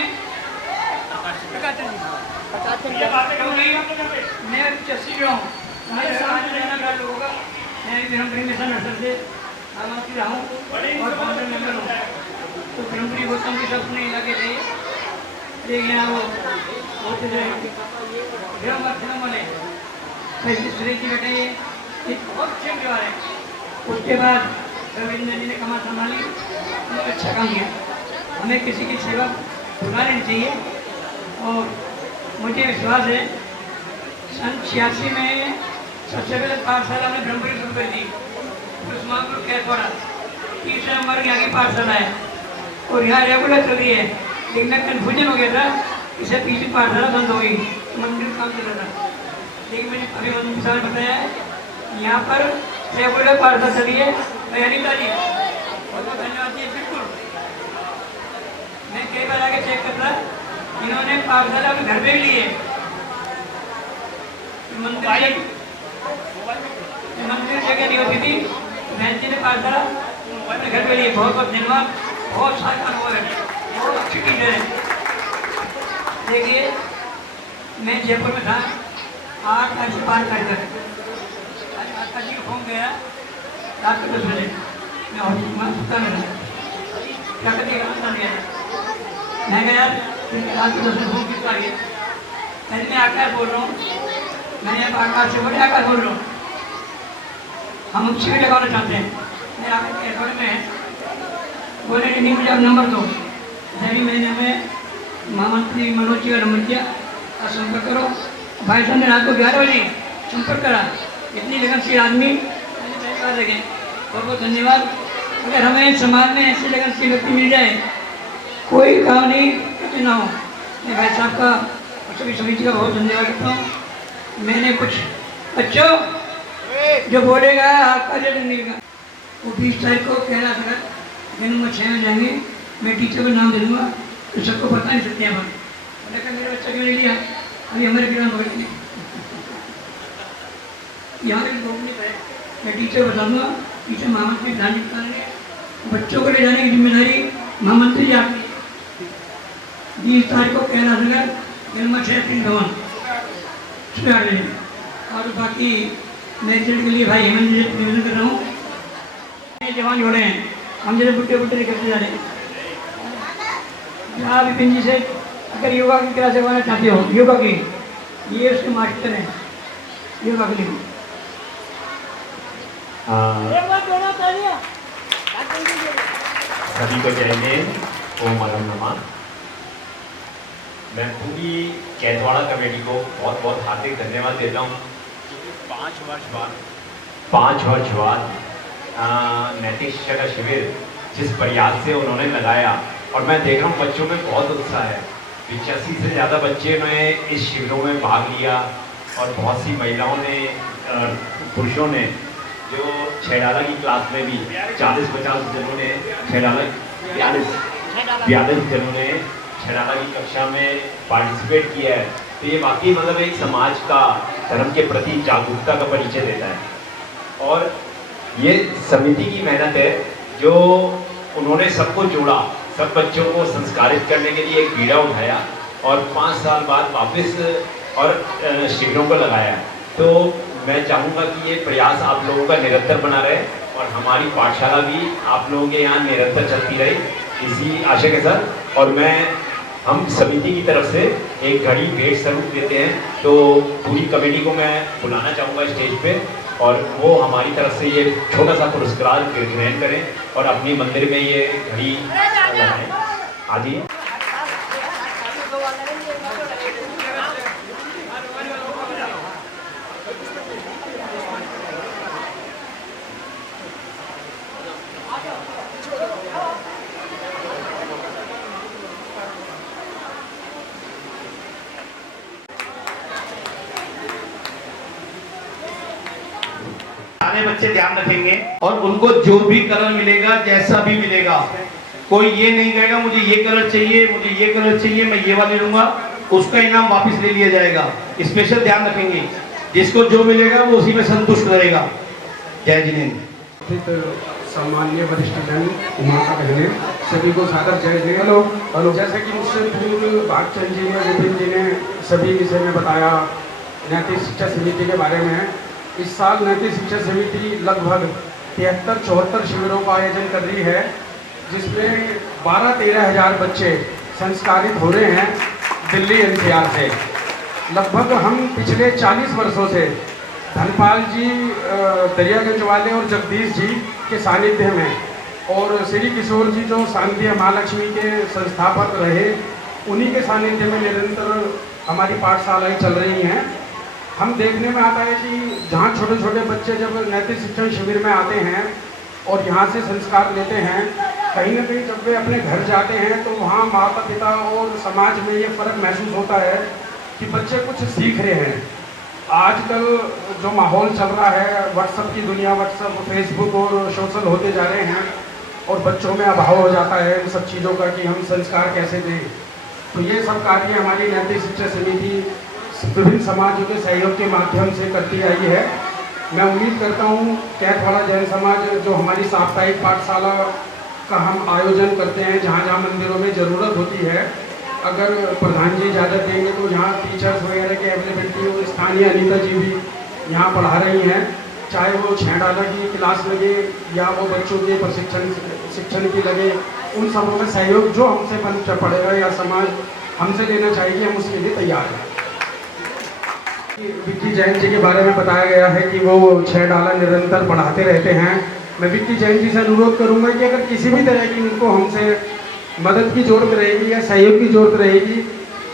मैं चस्सी रहा हूँ, मेरे साथ रहना का लोगों का। मैं ब्रह्मपुरी मिशन हसल से महामंत्री रहा हूँ और फाउंडर मेंबर हूँ। तो ब्रह्मपुरी गौतम के सब अपने इलाके थे, लेकिन यहाँ वो होते थे सुरेश जी बैठे, ये बहुत अच्छे परिवार है। उसके बाद रविंद्र जी ने कमा संभाली, उन्होंने अच्छा काम किया। हमें किसी की सेवा भुला नहीं चाहिए। और मुझे विश्वास है 86 में सबसे पहले पाठशाला में ब्रह्मपुरी शुरू कर दी, उस्मानपुर कैथोड़ा 30 नंबर यहाँ की पाठशाला है और यहाँ रेगुलर चल रही है। लेकिन कन्फ्यूजन हो गया था, इसे पीछे पाठशाला बंद हो गई, मंदिर काम चल रहा था। लेकिन मैंने अभी मंदिर साहब ने बताया है यहाँ पर रेगुलर पाठशाला चली है। अनिता जी बहुत बहुत धन्यवाद जी। बिल्कुल मैं कई बार आगे चेक करता, इन्होंने पाठशाला अपने घर पे भी लिए। मंदिर जगह नहीं होती थी, बहन जी ने पाठशाला अपने घर पे लिए। बहुत बहुत धन्यवाद, बहुत सारा अनुभव है, बहुत अच्छी चीज़ है। देखिए मैं जयपुर में था 8 तारीख से 5 तारीख तक, माता जी को फोन गया रात को 10 बजे, मैं हॉस्पिटल सुता में था, क्या करिएगा पता नहीं आया। मैं गया रात को 10 बजे फोन किस गया, पहले मैं आकाश बोल रहा हूँ, मैंने आकाश से बोले आकाश बोल रहा हूँ, हम शिविर लगाना चाहते हैं। मैं आकाश के में बोले नहीं मुझे आप नंबर दो। जैसे मैंने हमें महामंत्री मनोज जी का नंबर दिया, संपर्क करो। भाई साहब ने रात को 11 बजे संपर्क करा। इतनी लगनशील आदमी मैंने पहली बार देखे, बहुत बहुत धन्यवाद। अगर हमें समाज में ऐसे लगनशील व्यक्ति मिल जाए, कोई काम नहीं कुछ ना हो। मैं भाई साहब का और सभी समिति का बहुत धन्यवाद करता हूँ। मैंने कुछ बच्चों जो बोलेगा आपका जन्म मिलेगा, वो 20 तारीख को कह रहा था जन्म 6 में जाएंगे, मैं टीचर का नाम दे दूँगा, तो सबको बता नहीं सकते हैं। मैंने मेरा बच्चा क्यों नहीं लिया, अभी हमारे ग्राम भगत नहीं, यहाँ के लोग नहीं पाए। मैं टीचर बता दूँगा, टीचर महामंत्री ध्यान करेंगे। बच्चों को ले जाने की जिम्मेदारी महामंत्री जी आपकी। 20 तारीख को कैलाश नगर जन्म 6 भवन स्टार्ट है। और बाकी मैं रिजल्ट के लिए भाई हेमंत जी से निवेदन कर रहा हूँ, जवान जोड़े हैं, हम जैसे बुट्टे बुट्टे निकलते जा रहे हैं। आप विपिन जी से अगर योगा की क्लास करवाना चाहते हो, योगा की, ये उसके मास्टर हैं योगा के लिए। सभी को जय हिंद, ओम परम नमः। मैं पूरी कैथवाड़ा कमेटी को बहुत बहुत हार्दिक धन्यवाद देता हूँ। 5 वर्ष बाद 5 वर्ष बाद नैतिक शिक्षा का शिविर जिस प्रयास से उन्होंने लगाया, और मैं देख रहा हूँ बच्चों में बहुत उत्साह है। 85 से ज़्यादा बच्चे ने इस शिविरों में भाग लिया और बहुत सी महिलाओं ने, पुरुषों ने, जो छैडाला की क्लास में भी 40-50 जनों ने, 42 जनों ने छैडाला की कक्षा में पार्टिसिपेट किया है। तो ये वाकई मतलब एक समाज का धर्म के प्रति जागरूकता का परिचय देता है। और ये समिति की मेहनत है जो उन्होंने सबको जोड़ा, सब बच्चों को संस्कारित करने के लिए एक बीड़ा उठाया और 5 साल बाद वापस और शिविरों को लगाया। तो मैं चाहूँगा कि ये प्रयास आप लोगों का निरंतर बना रहे और हमारी पाठशाला भी आप लोगों के यहाँ निरंतर चलती रहे, इसी आशा के साथ। और हम समिति की तरफ से एक घड़ी भेंट स्वरूप देते हैं, तो पूरी कमेटी को मैं बुलाना चाहूँगा स्टेज पे, और वो हमारी तरफ से ये छोटा सा पुरस्कार ग्रहण करें और अपनी मंदिर में ये घड़ी लगाएं। आदि सारे बच्चे ध्यान रखेंगे और उनको जो भी कलर मिलेगा, जैसा भी मिलेगा, कोई ये नहीं कहेगा मुझे ये कलर चाहिए, मुझे ये कलर चाहिए, मैं ये वाले लूंगा, उसका इनाम वापस ले लिया जाएगा। स्पेशल ध्यान रखेंगे, जिसको जो मिलेगा वो उसी में संतुष्ट रहेगा। जय जिनेंद्र। सम्माननीय वरिष्ठ जन, माता बहने, सभी को सादर जय जय। हेलो। जैसे कि मुझसे पूर्व भागचंद जी ने, विपिन जी ने सभी विषय में बताया नैतिक शिक्षा समिति के बारे में। इस साल नैतिक शिक्षा समिति लगभग 73-74 शिविरों का आयोजन कर रही है, जिसमें 12-13 हज़ार बच्चे संस्कारित हो रहे हैं दिल्ली एनसीआर से। लगभग हम पिछले 40 वर्षों से धनपाल जी दरियागंज वाले और जगदीश जी के सानिध्य में, और श्री किशोर जी जो शांति महालक्ष्मी के संस्थापक रहे, उन्हीं के सानिध्य में निरंतर हमारी पाठशालाएँ चल रही हैं। हम देखने में आता है कि जहाँ छोटे छोटे बच्चे जब नैतिक शिक्षण शिविर में आते हैं और यहाँ से संस्कार लेते हैं, कहीं ना कहीं जब वे अपने घर जाते हैं तो वहाँ माता पिता और समाज में ये फ़र्क महसूस होता है कि बच्चे कुछ सीख रहे हैं। आजकल जो माहौल चल रहा है, व्हाट्सएप की दुनिया, व्हाट्सएप, फेसबुक और सोशल होते जा रहे हैं, और बच्चों में अभाव हो जाता है इन सब चीज़ों का कि हम संस्कार कैसे दें। तो ये सब कार्य हमारी नैतिक शिक्षा समिति विभिन्न समाजों के सहयोग के माध्यम से करती आई है। मैं उम्मीद करता हूँ कैथवाड़ा जैन समाज जो हमारी साप्ताहिक पाठशाला का हम आयोजन करते हैं, जहाँ जहाँ मंदिरों में ज़रूरत होती है, अगर प्रधान जी इजाज़त देंगे तो यहाँ टीचर्स वगैरह की अवेलेबिलिटी हो। स्थानीय अनीता जी भी यहाँ पढ़ा रही हैं, चाहे वो छैडाला की क्लास लगे या वो बच्चों के शिक्षण की लगे, उन सबों में सहयोग जो हमसे बन पड़ेगा या समाज हमसे लेना चाहिए, हम उसके लिए तैयार हैं। विक्की जैन जी के बारे में बताया गया है कि वो छैडाला निरंतर पढ़ाते रहते हैं। मैं विक्की जैन जी से अनुरोध करूंगा कि अगर किसी भी तरह की उनको हमसे मदद की ज़रूरत रहेगी या सहयोग की ज़रूरत रहेगी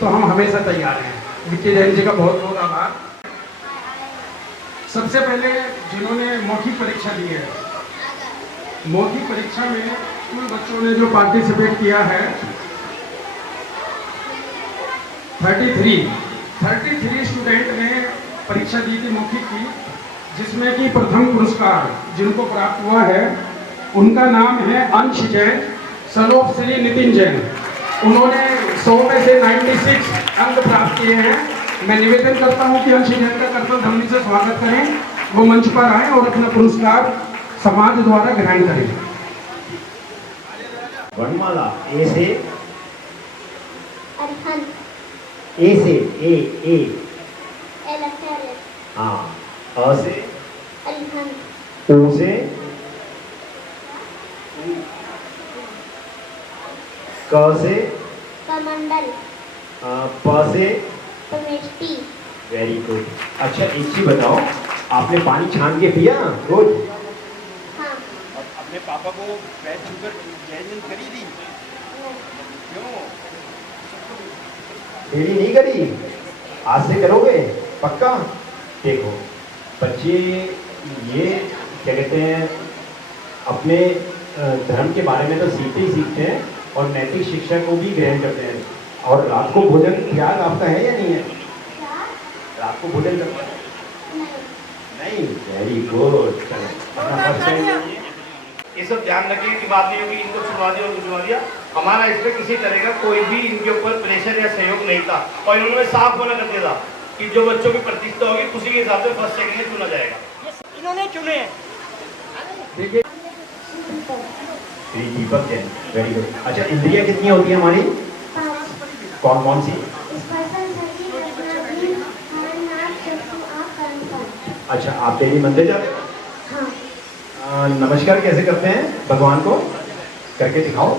तो हम हमेशा तैयार हैं। विक्की जैन जी का बहुत बहुत आभार। सबसे पहले जिन्होंने मौखिक परीक्षा दी है, मौखिक परीक्षा में कुल बच्चों ने जो पार्टिसिपेट किया है 33 स्टूडेंट ने परीक्षा दी थी मौखिक की, जिसमें कि प्रथम पुरस्कार जिनको प्राप्त हुआ है उनका नाम है अंश जैन, सलोप श्री नितिन जैन। उन्होंने 100 में से 96 अंक प्राप्त किए हैं। मैं निवेदन करता हूं कि अंश जैन का कर्तव्य ध्वनि से स्वागत करें, वो मंच पर आए और अपना पुरस्कार समाज द्वारा ग्रहण करें। वर्णमाला ए से, अरहन, ए से ए एलेफेरेट, हाँ, अ से अलहन, ओ से क से कमंडल, प से पमेष्टि। Very good. अच्छा एक चीज बताओ, आपने पानी छान के पिया रोज? हाँ। अपने पापा को ब्लड शुगर जांच करी थी? क्यों? डेली नहीं करी, आज से करोगे पक्का? देखो बच्चे ये क्या कहते हैं, अपने धर्म के बारे में तो सीखते ही सीखते हैं और नैतिक शिक्षा को भी ग्रहण करते हैं। और रात को भोजन ख्याल आपका है या नहीं है? रात को भोजन करते हैं? नहीं। Very good. चलो अपना फर्स्ट टाइम ये सब ध्यान रखिए कि बात नहीं होगी इनको छुड़वा दिया उनको छुड़वा दिया। हमारा इस पर किसी तरह का कोई भी इनके ऊपर प्रेशर या सहयोग नहीं था और इन्होंने साफ मना कर दिया था कि जो बच्चों की प्रतिष्ठा होगी उसी के हिसाब से फर्स्ट सेकंड में चुना जाएगा। इन्होंने चुने। देखिए श्री दीपक जैन, वेरी गुड। अच्छा, इंद्रियां कितनी होती है हमारी? कौन कौन सी? अच्छा, आप डेली मंदिर जाते हो? नमस्कार कैसे करते हैं भगवान को, करके दिखाओ।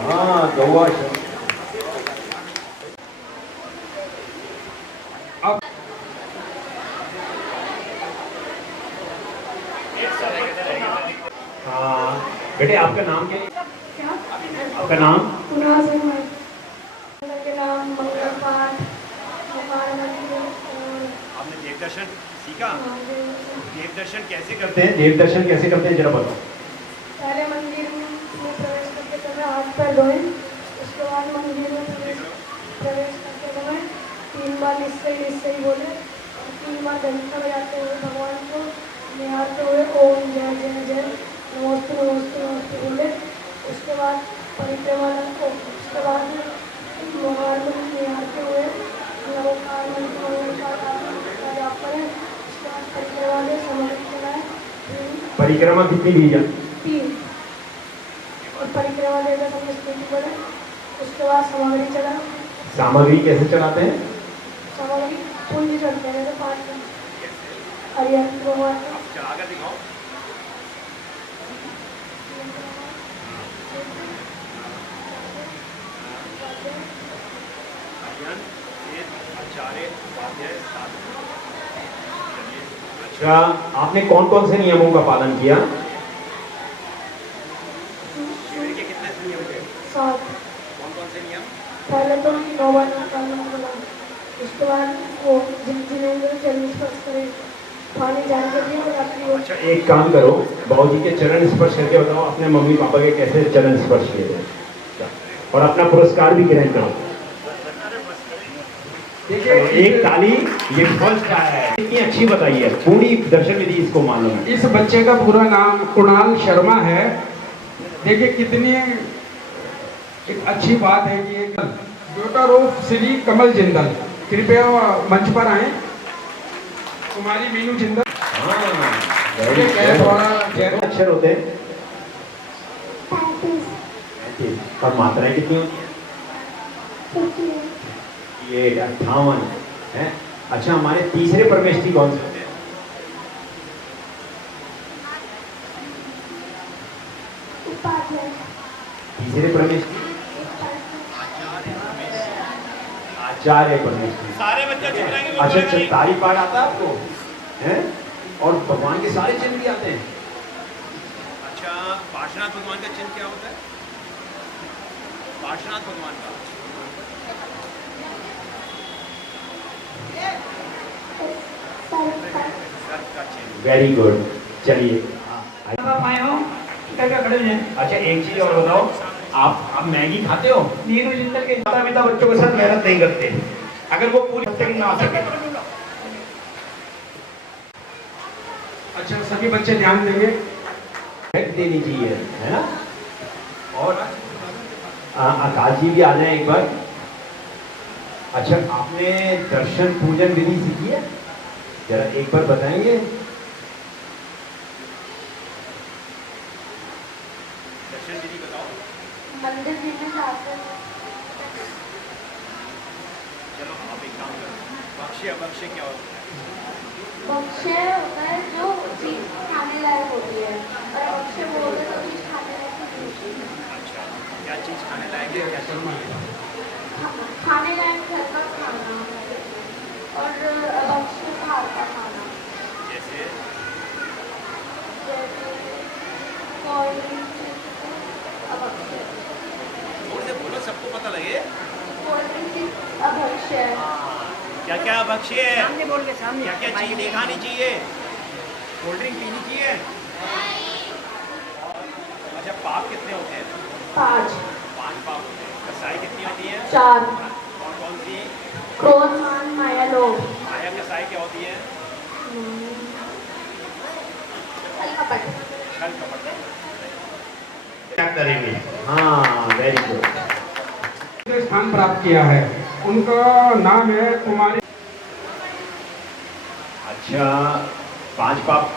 हाँ, गौआ बेटे आपका नाम क्या है? आपका नाम? आपने देव दर्शन सीखा? देव दर्शन कैसे करते हैं? देव दर्शन कैसे करते हैं जरा बताओ। पहले मंदिर में प्रवेश करते समय हाथ पैर धोए, उसके बाद मंदिर में प्रवेश करते समय 3 बार निश्चय बोले और 3 बार घंटा बजाते हुए भगवान को निहारते हुए ओम जय जय जय नमस्ते नमस्ते नमस्ते बोले। उसके बाद परिक्रमा को, उसके बाद मोहार में निहारते हुए नमोकार जाप करें। उसके बाद परिक्रमा में समाधि चलाएं। परिक्रमा कितनी ली जाए? 3 और परिक्रमा देकर समय स्थिति करें। उसके बाद सामग्री चला। सामग्री कैसे चलाते हैं? सामग्री पूंजी चलते हैं जैसे 5 हरियाणा भगवान चला कर दिखाओ। अच्छा, आपने कौन कौन से नियमों का पालन किया? शिविर के कितने नियम थे? 7। कौन कौन से नियम? पहले तो 9 बार पालन करा, उसके बाद वो जिनेंद्र चरण स्पर्श करे, पानी जान कर दिया और अपनी। अच्छा, एक काम करो, बाबूजी के चरण स्पर्श करके बताओ अपने मम्मी पापा के कैसे चरण स्पर्श किए थे और अपना पुरस्कार भी ग्रहण करो। देखिए एक ताली, ये फर्स्ट आया है। इतनी अच्छी बताई है, पूरी दर्शन विधि इसको मालूम है। इस बच्चे का पूरा नाम कुणाल शर्मा है। देखिए कितनी एक अच्छी बात है कि डॉटर ऑफ श्री कमल जिंदल, कृपया मंच पर आए। कुमारी मीनू जिंदल। अक्षर होते हैं? 35। और मात्राएं कितनी होती है? ये 58 है। अच्छा, हमारे तीसरे परमेष्ठी कौन से होते हैं? तीसरे परमेष्ठी आचार्य परमेष्ठी। सारे बच्चे चुप रहेंगे। अच्छा, चौतारी पाठ आता है आपको? हैं? और भगवान के सारे चिन्ह भी आते हैं? अच्छा, पार्श्वनाथ भगवान का चिन्ह क्या होता है? पार्श्वनाथ भगवान का वेरी गुड। चलिए अच्छा, एक चीज और बताओ, आप मैगी खाते हो? नीरू जिंदल के माता पिता बच्चों के साथ मेहनत नहीं करते अगर वो पूरी हफ्ते की ना आ सके। अच्छा, सभी बच्चे ध्यान देंगे। देनी चाहिए, है ना? और आकाश जी भी आ जाए एक बार। अच्छा, आपने दर्शन पूजन विधि सीखी है? जरा एक बार बताएंगे। दर्शन विधि बताओ। मंदिर जी में जाते हैं। चलो आप एक काम करो, बख्शे अबख्शे क्या होता है? बख्शे होता है जो चीज खाने लायक होती है और बख्शे बोलते तो चीज खाने लायक नहीं होती है। अच्छा, क्या चीज खाने लायक है, क्या चीज नहीं है? खाने लायक घर का खाना और बख्शे बाहर का खाना, जैसे कोई अभक्ष्य। जोर से बोलो, सबको पता लगे। कोई भी चीज अभक्ष्य है। क्या क्या बख्शिए? सामने बोल के सामने। क्या क्या चाहिए? देखा नहीं चाहिए? कोल्ड ड्रिंक पीनी चाहिए? अच्छा, पाप कितने होते हैं? 5 5 पाप होते हैं। कसाई कितनी होती है? 4 कौन कौन सी? क्रोध, मान, माया, लोभ। माया कसाई क्या होती है? छल कपट। छल कपट। क्या करेंगे? हाँ, वेरी गुड। स्थान प्राप्त किया है, उनका नाम है कुमारी। अच्छा, 5 पाप।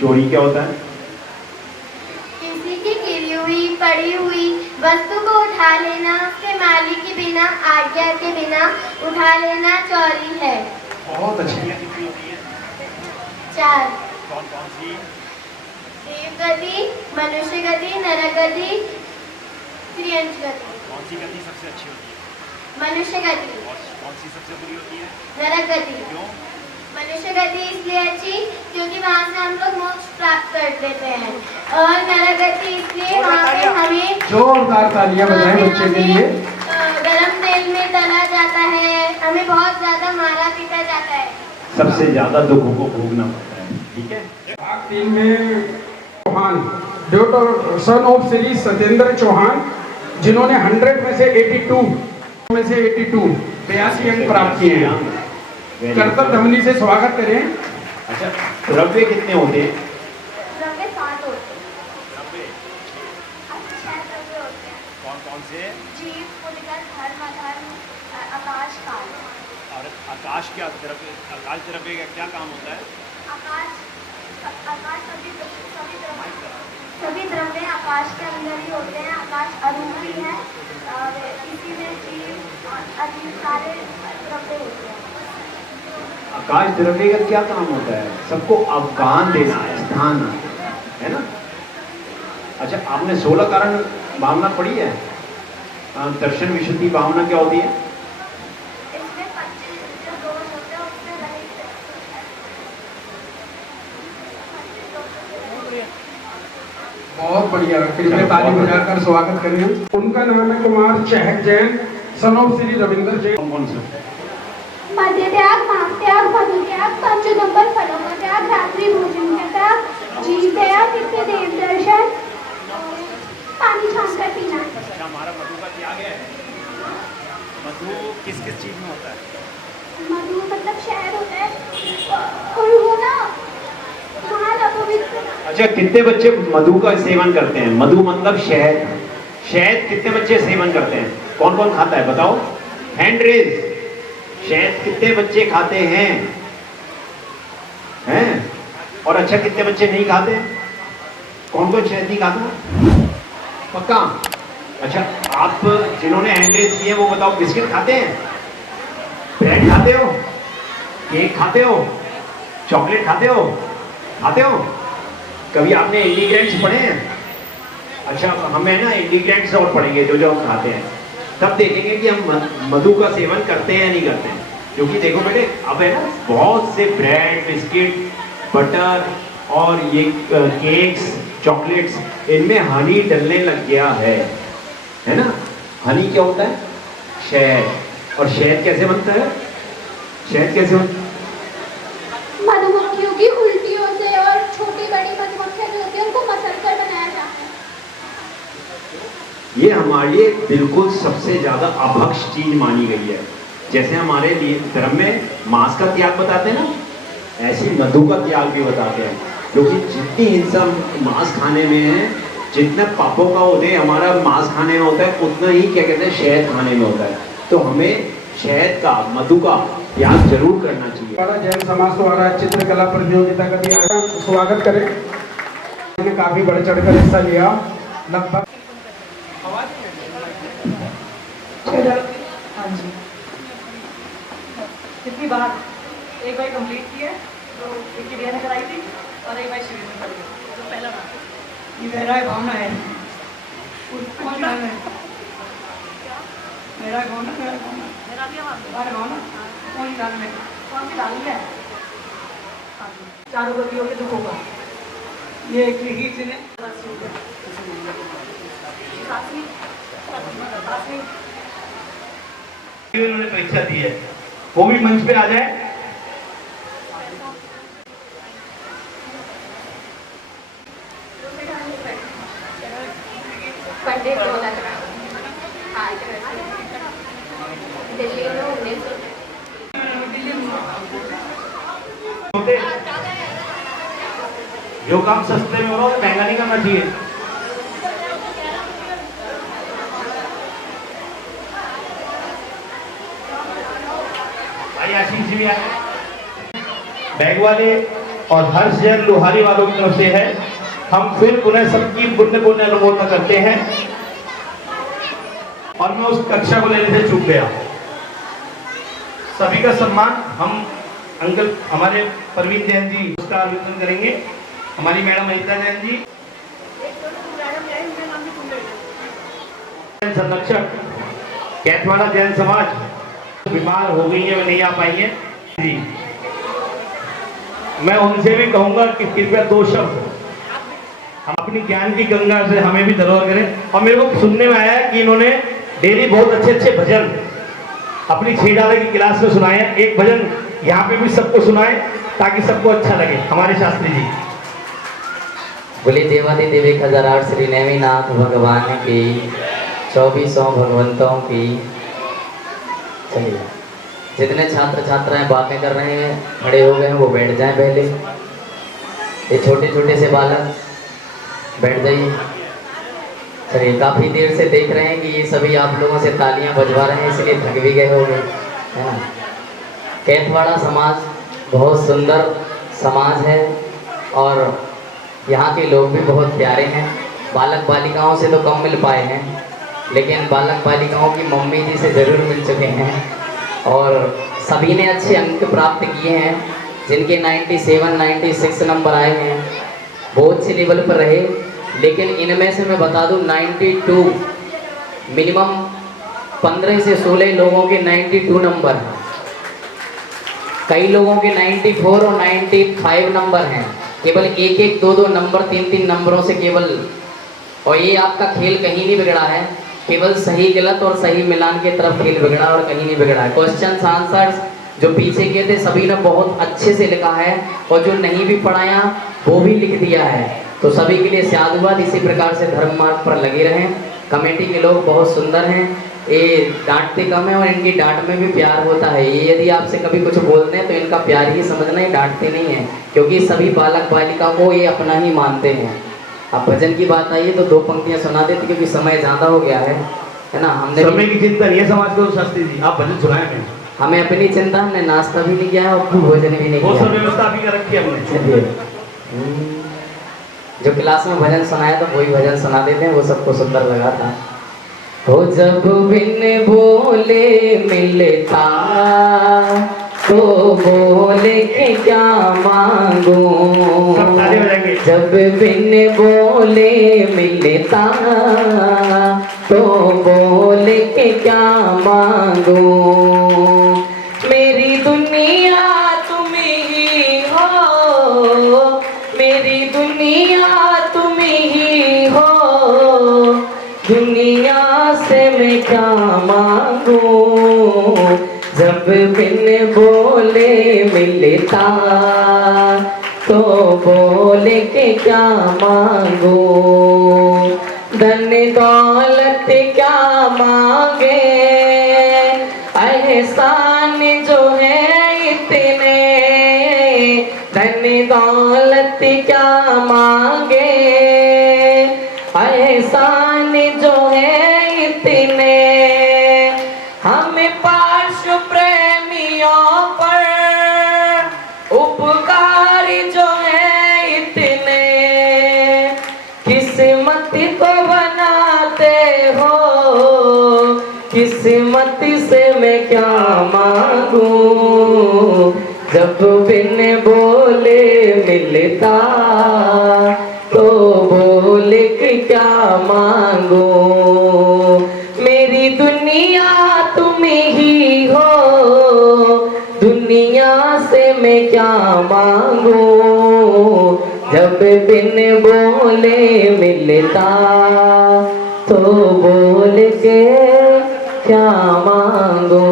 चोरी क्या होता है? किसी की गिरी हुई पड़ी हुई वस्तु को उठा लेना, उसके मालिक के बिना, आज्ञा के बिना उठा लेना चोरी है। बहुत अच्छी। कितनी होती है? 4 कौन कौन सी? देव गति, मनुष्य गति, नरक गति, त्रियंच गति। कौन सी गति सबसे अच्छी होती है? मनुष्य गति। और कौन सी सबसे बुरी होती है? नरक गति। क्यों? मनुष्य गति इसलिए अच्छी क्योंकि वहाँ से हम लोग मोक्ष प्राप्त कर लेते हैं, और नरक गति इसलिए वहाँ पे हमें जोरदार तालियां बजाएं बच्चे के लिए। गरम तेल में तला जाता है, हमें बहुत ज्यादा मारा पीटा जाता है। सबसे ज्यादा दुखों को भोगना पड़ता है। ठीक है। भाग 3 में Chauhan, doctor son of Shri Satyendra Chauhan, जिन्होंने 100 में से 82 अंक प्राप्त किए हैं। कर्तव्य ध्वनि से स्वागत करें। अच्छा, द्रव्य कितने होते हैं? द्रव्य 7 होते हैं। द्रव्य 6 द्रव्य होते हैं। कौन कौन से? जीव, पुलिकल, धर्म, अधर्म, आकाश, काल। और आकाश क्या द्रव्य? आकाश द्रव्य का क्या काम होता है? आकाश सभी द्रव्य आकाश के अंदर ही होते हैं। आकाश अरूपी है और इसी में जीव और अजीब सारे द्रव्य होते हैं। आकाश द्रव्य का क्या काम होता है? सबको अवगान देना है, स्थान है ना। अच्छा, आपने 16 कारण भावना पढ़ी है? दर्शन विशुद्धि भावना क्या होती है? इसमें 25 जो दोष होते हैं उसमें रहित है। बहुत बढ़िया, फिर से ताली बजाकर स्वागत करें। उनका नाम है कुमार चहक जैन, सन ऑफ श्री रविंद्र जैन। कौन सा? मध्य त्याग, माग त्याग, मधु त्याग, पंचोदंबर फलों का त्याग, रात्रि भोजन का त्याग, जीव त्याग, नित्य देव दर्शन, पानी छान कर पीना। अच्छा, हमारा मधु का त्याग है। मधु किस किस चीज में होता है? मधु मतलब शहद होता है, और वो ना महान अपवित्र। अच्छा, कितने बच्चे मधु का सेवन करते हैं? मधु मतलब शहद। शहद कितने बच्चे सेवन करते हैं? कौन कौन खाता है बताओ? Hand raise. शहद कितने बच्चे खाते हैं? और अच्छा, कितने बच्चे नहीं खाते? कौन कौन शहद नहीं खाता? पक्का? अच्छा, आप जिन्होंने हैंड रेज किए वो बताओ, बिस्किट खाते हैं? ब्रेड खाते हो? केक खाते हो? चॉकलेट खाते हो? कभी आपने इंडिग्रेंट्स पढ़े हैं? अच्छा, हमें ना इंडिग्रेंट्स और पढ़ेंगे जो हम खाते हैं, तब देखेंगे कि हम मधु का सेवन करते हैं या नहीं करते हैं। क्योंकि देखो बेटे, अब है ना बहुत से ब्रेड, बिस्किट, बटर और ये केक्स, चॉकलेट्स, इनमें हनी डलने लग गया है ना। हनी क्या होता है? शहद। और शहद कैसे बनता है? मधुमक्खियों की उल्टियों से और छोटी बड़ी मधुमक्खियां जो होती हैं उनको मसल कर बनाया जाता है। ये हमारे लिए बिल्कुल सबसे ज्यादा अभक्ष चीज मानी गई है। जैसे हमारे लिए धर्म में मांस का त्याग बताते हैं ना, ऐसे मधु का त्याग भी बताते हैं। क्योंकि जितनी हिंसा मांस खाने में है, जितना पापों का उदय हमारा मांस खाने में होता है, उतना ही क्या कहते हैं शहद खाने में होता है। तो हमें शहद का, मधु का त्याग जरूर करना चाहिए। जैन समाज द्वारा चित्रकला प्रतियोगिता का भी आयोजन, स्वागत करें। मैंने काफी बढ़ चढ़कर हिस्सा लिया। लगभग हाँ जी, कितनी बार? एक बार कंप्लीट की है, तो एक की ने कराई थी और एक बार शिविर में पड़ी है। तो पहला बार ये मेरा भावना है। कौन नाम है? मेरा भावना कौन सी डालनी है? कौन सी डालनी है? चारों गतियों के दुखों का ये एक ही ने उन्होंने परीक्षा दी है। वो भी मंच पे आ जाए। पंडित दिल्ली में 1900 जो काम सस्ते में हो रहा है महंगा नहीं करना चाहिए। भाई आशीष जी भी आए। बैग वाले और हर्ष जैन लोहारी वालों की तरफ से है। हम फिर पुनः सबकी पुण्य पुण्य अनुमोदना करते हैं। और मैं उस कक्षा को लेने से चूक गया। सभी का सम्मान हम अंकल हमारे परवीन जैन जी पुरस्कार वितरण करेंगे। हमारी मैडम अनिता जैन जी, संरक्षक कैथवाड़ा जैन समाज बीमार हो गई है, वे नहीं आ पाई है जी। मैं उनसे भी कहूंगा कि कृपया 2 शब्द हम अपनी ज्ञान की गंगा से हमें भी धरोहर करें। और मेरे को सुनने में आया है कि इन्होंने डेली बहुत अच्छे अच्छे भजन अपनी 6 डाले की क्लास में सुनाए हैं। एक भजन यहाँ पे भी सबको सुनाए ताकि सबको अच्छा लगे। हमारे शास्त्री जी बोले देवादि देव 1008 श्री नेमिनाथ भगवान की 2400 भगवंतों की। चलिए, जितने छात्र छात्राएं बातें कर रहे हैं खड़े हो गए हैं वो बैठ जाएं। पहले ये छोटे छोटे से बालक बैठ जाइए। चलिए, काफ़ी देर से देख रहे हैं कि ये सभी आप लोगों से तालियां बजवा रहे हैं, इसलिए थक भी गए होंगे, है ना। कैथवाड़ा समाज बहुत सुंदर समाज है और यहाँ के लोग भी बहुत प्यारे हैं। बालक बालिकाओं से तो कम मिल पाए हैं, लेकिन बालक बालिकाओं की मम्मी जी से ज़रूर मिल चुके हैं। और सभी ने अच्छे अंक प्राप्त किए हैं। जिनके 97, 96 नंबर आए हैं वो अच्छे लेवल पर रहे। लेकिन इनमें से मैं बता दूं 92 मिनिमम 15 से 16 लोगों के 92 नंबर हैं। कई लोगों के 94 और 95 नंबर हैं। केवल 1-1, 2-2 नंबर, 3-3 नंबरों से केवल। और ये आपका खेल कहीं नहीं बिगड़ा है, केवल सही गलत और सही मिलान के तरफ खेल बिगड़ा और कहीं नहीं बिगड़ा है। क्वेश्चन आंसर्स जो पीछे किए थे सभी ने बहुत अच्छे से लिखा है और जो नहीं भी पढ़ाया वो भी लिख दिया है। तो सभी के लिए साधुवाद। इसी प्रकार से धर्म मार्ग पर लगे रहें। कमेटी के लोग बहुत सुंदर हैं, ये डांटते कम है और इनकी डांट में भी प्यार होता है। ये यदि आपसे कभी कुछ बोलते हैं तो इनका प्यार ही समझना, ही डांटते नहीं हैं, क्योंकि सभी बालक बालिका को ये अपना ही मानते हैं। अब भजन की बात आई है तो 2 पंक्तियां सुना देते क्योंकि समय ज़्यादा हो गया है ना। हमने समय की चिंता नहीं है समाज को। शास्त्री जी आप भजन सुनाए हैं। हमें अपनी चिंता, हमने नाश्ता भी नहीं किया है और भोजन भी नहीं किया। वो सब व्यवस्था भी कर रखी है हमने। जो क्लास में भजन सुनाया तो वही भजन सुना देते हैं, वो सबको सुंदर लगा था। हो जब बिन बोले मिलता तो बोले के क्या मांगू, जब बिन बोले मिलता तो बोले के क्या मांगू। मेरी दुनिया तुम ही हो, मेरी दुनिया तुम ही हो, दुनिया से मैं क्या मांगू। जब बिन बोले मिलता तो बोले के क्या मांगू। धन दौलत क्या मांगे, एहसान जो है इतने। धन दौलत क्या मांगे, एहसान जो है इतने। हम पार्श्व प्रेमियों पर उपकार जो है इतने। किस्मत को बनाते हो, किस्मत से मैं क्या मांगू। जब बिन बोले मिलता तो बोले कि क्या मांगू। मेरी दुनिया तुम ही हो, दुनिया से मैं क्या मांगू। जब बिन बोले मिलता तो बोल के क्या मांगू।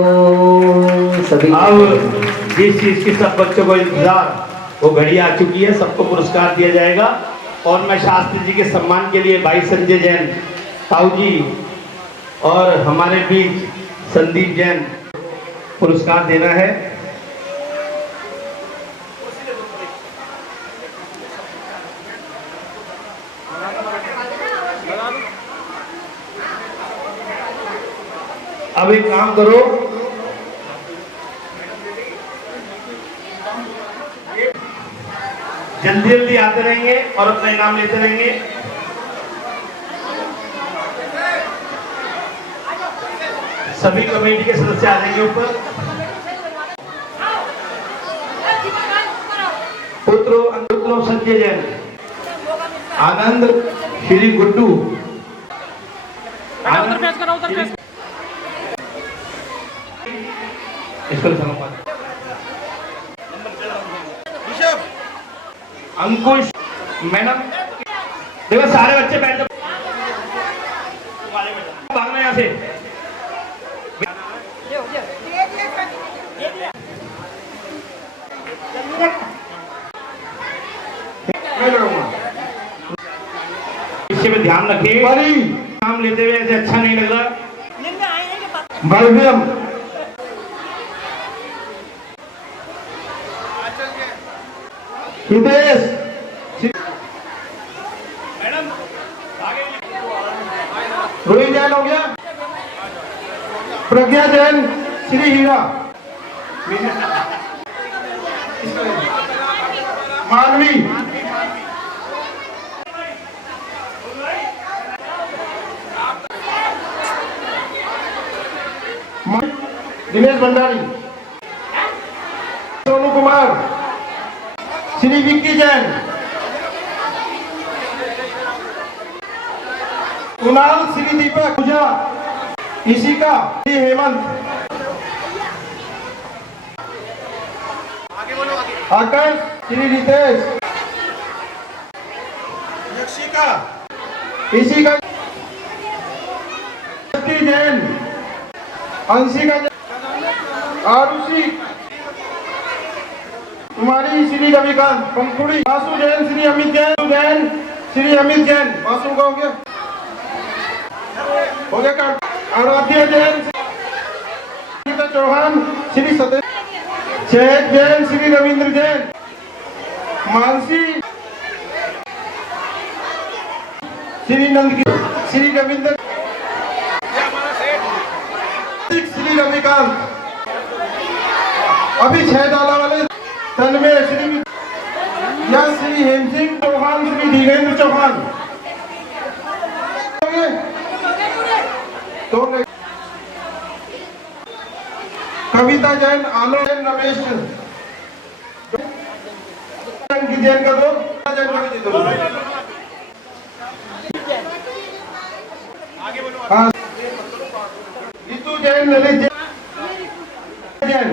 सभी अब जिस चीज की सब बच्चों को इंतजार, वो घड़ी आ चुकी है, सबको पुरस्कार दिया जाएगा। और मैं शास्त्री जी के सम्मान के लिए भाई संजय जैन ताऊ जी और हमारे बीच संदीप जैन पुरस्कार देना है। अब एक काम करो, जल्दी जल्दी आते रहेंगे और अपना इनाम लेते रहेंगे। सभी कमेटी के सदस्य आ जाएंगे ऊपर। पुत्रों संजय जैन, आनंद श्री गुड्डू, अंकुश, मैडम देखो सारे बच्चे बैठ जाओ, भागना यहाँ से। इसी में ध्यान रखिए, नाम लेते हुए ऐसे अच्छा नहीं लग रहा। बलवियम, हितेश, मैडम आगे, रोहित जैन हो गया, प्रज्ञा जैन, श्री हीरा, मानवी, दिनेश भंडारी, सोनू कुमार, श्री विक्की जैन, कुणाल, श्री दीपक पूजा, इशिका, श्री हेमंत, आकाश, श्री रितेश, इशिका, जैन, अंशिका, आरुषि कुमारी, श्री रविकांत, पंखुड़ी, वासु जैन, श्री अमित जैन, श्री अमित जैन, वासु का हो गया आराध्य जैन, श्री चौहान, श्री सतेज, शेख जैन, श्री रविंद्र जैन, मानसी, श्री नंद, श्री रविंद्र, श्री रविकांत, अभी 6 डाला वाले तन्मय, श्री या श्री हेम सिंह चौहान, श्री धीरेन्द्र चौहान, तो कविता जैन, आलोक जैन, रमेश जैन का दो, हाँ, ऋतु जैन, ललित जैन,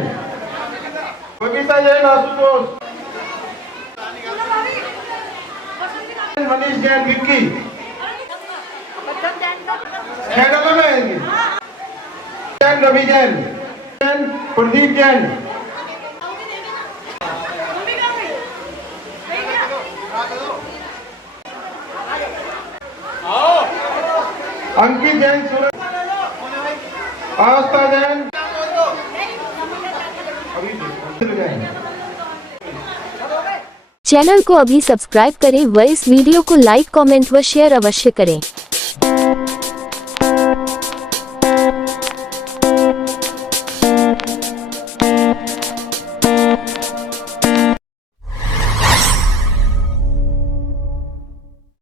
बबीता जैन, आशुतोष, मनीष जैन, विक्की, जैन, रवि जैन, प्रदीप जैन, अंकित जैन, सूरज, आस्था जैन, चैनल को अभी सब्सक्राइब करें व इस वीडियो को लाइक, कमेंट व शेयर अवश्य करें।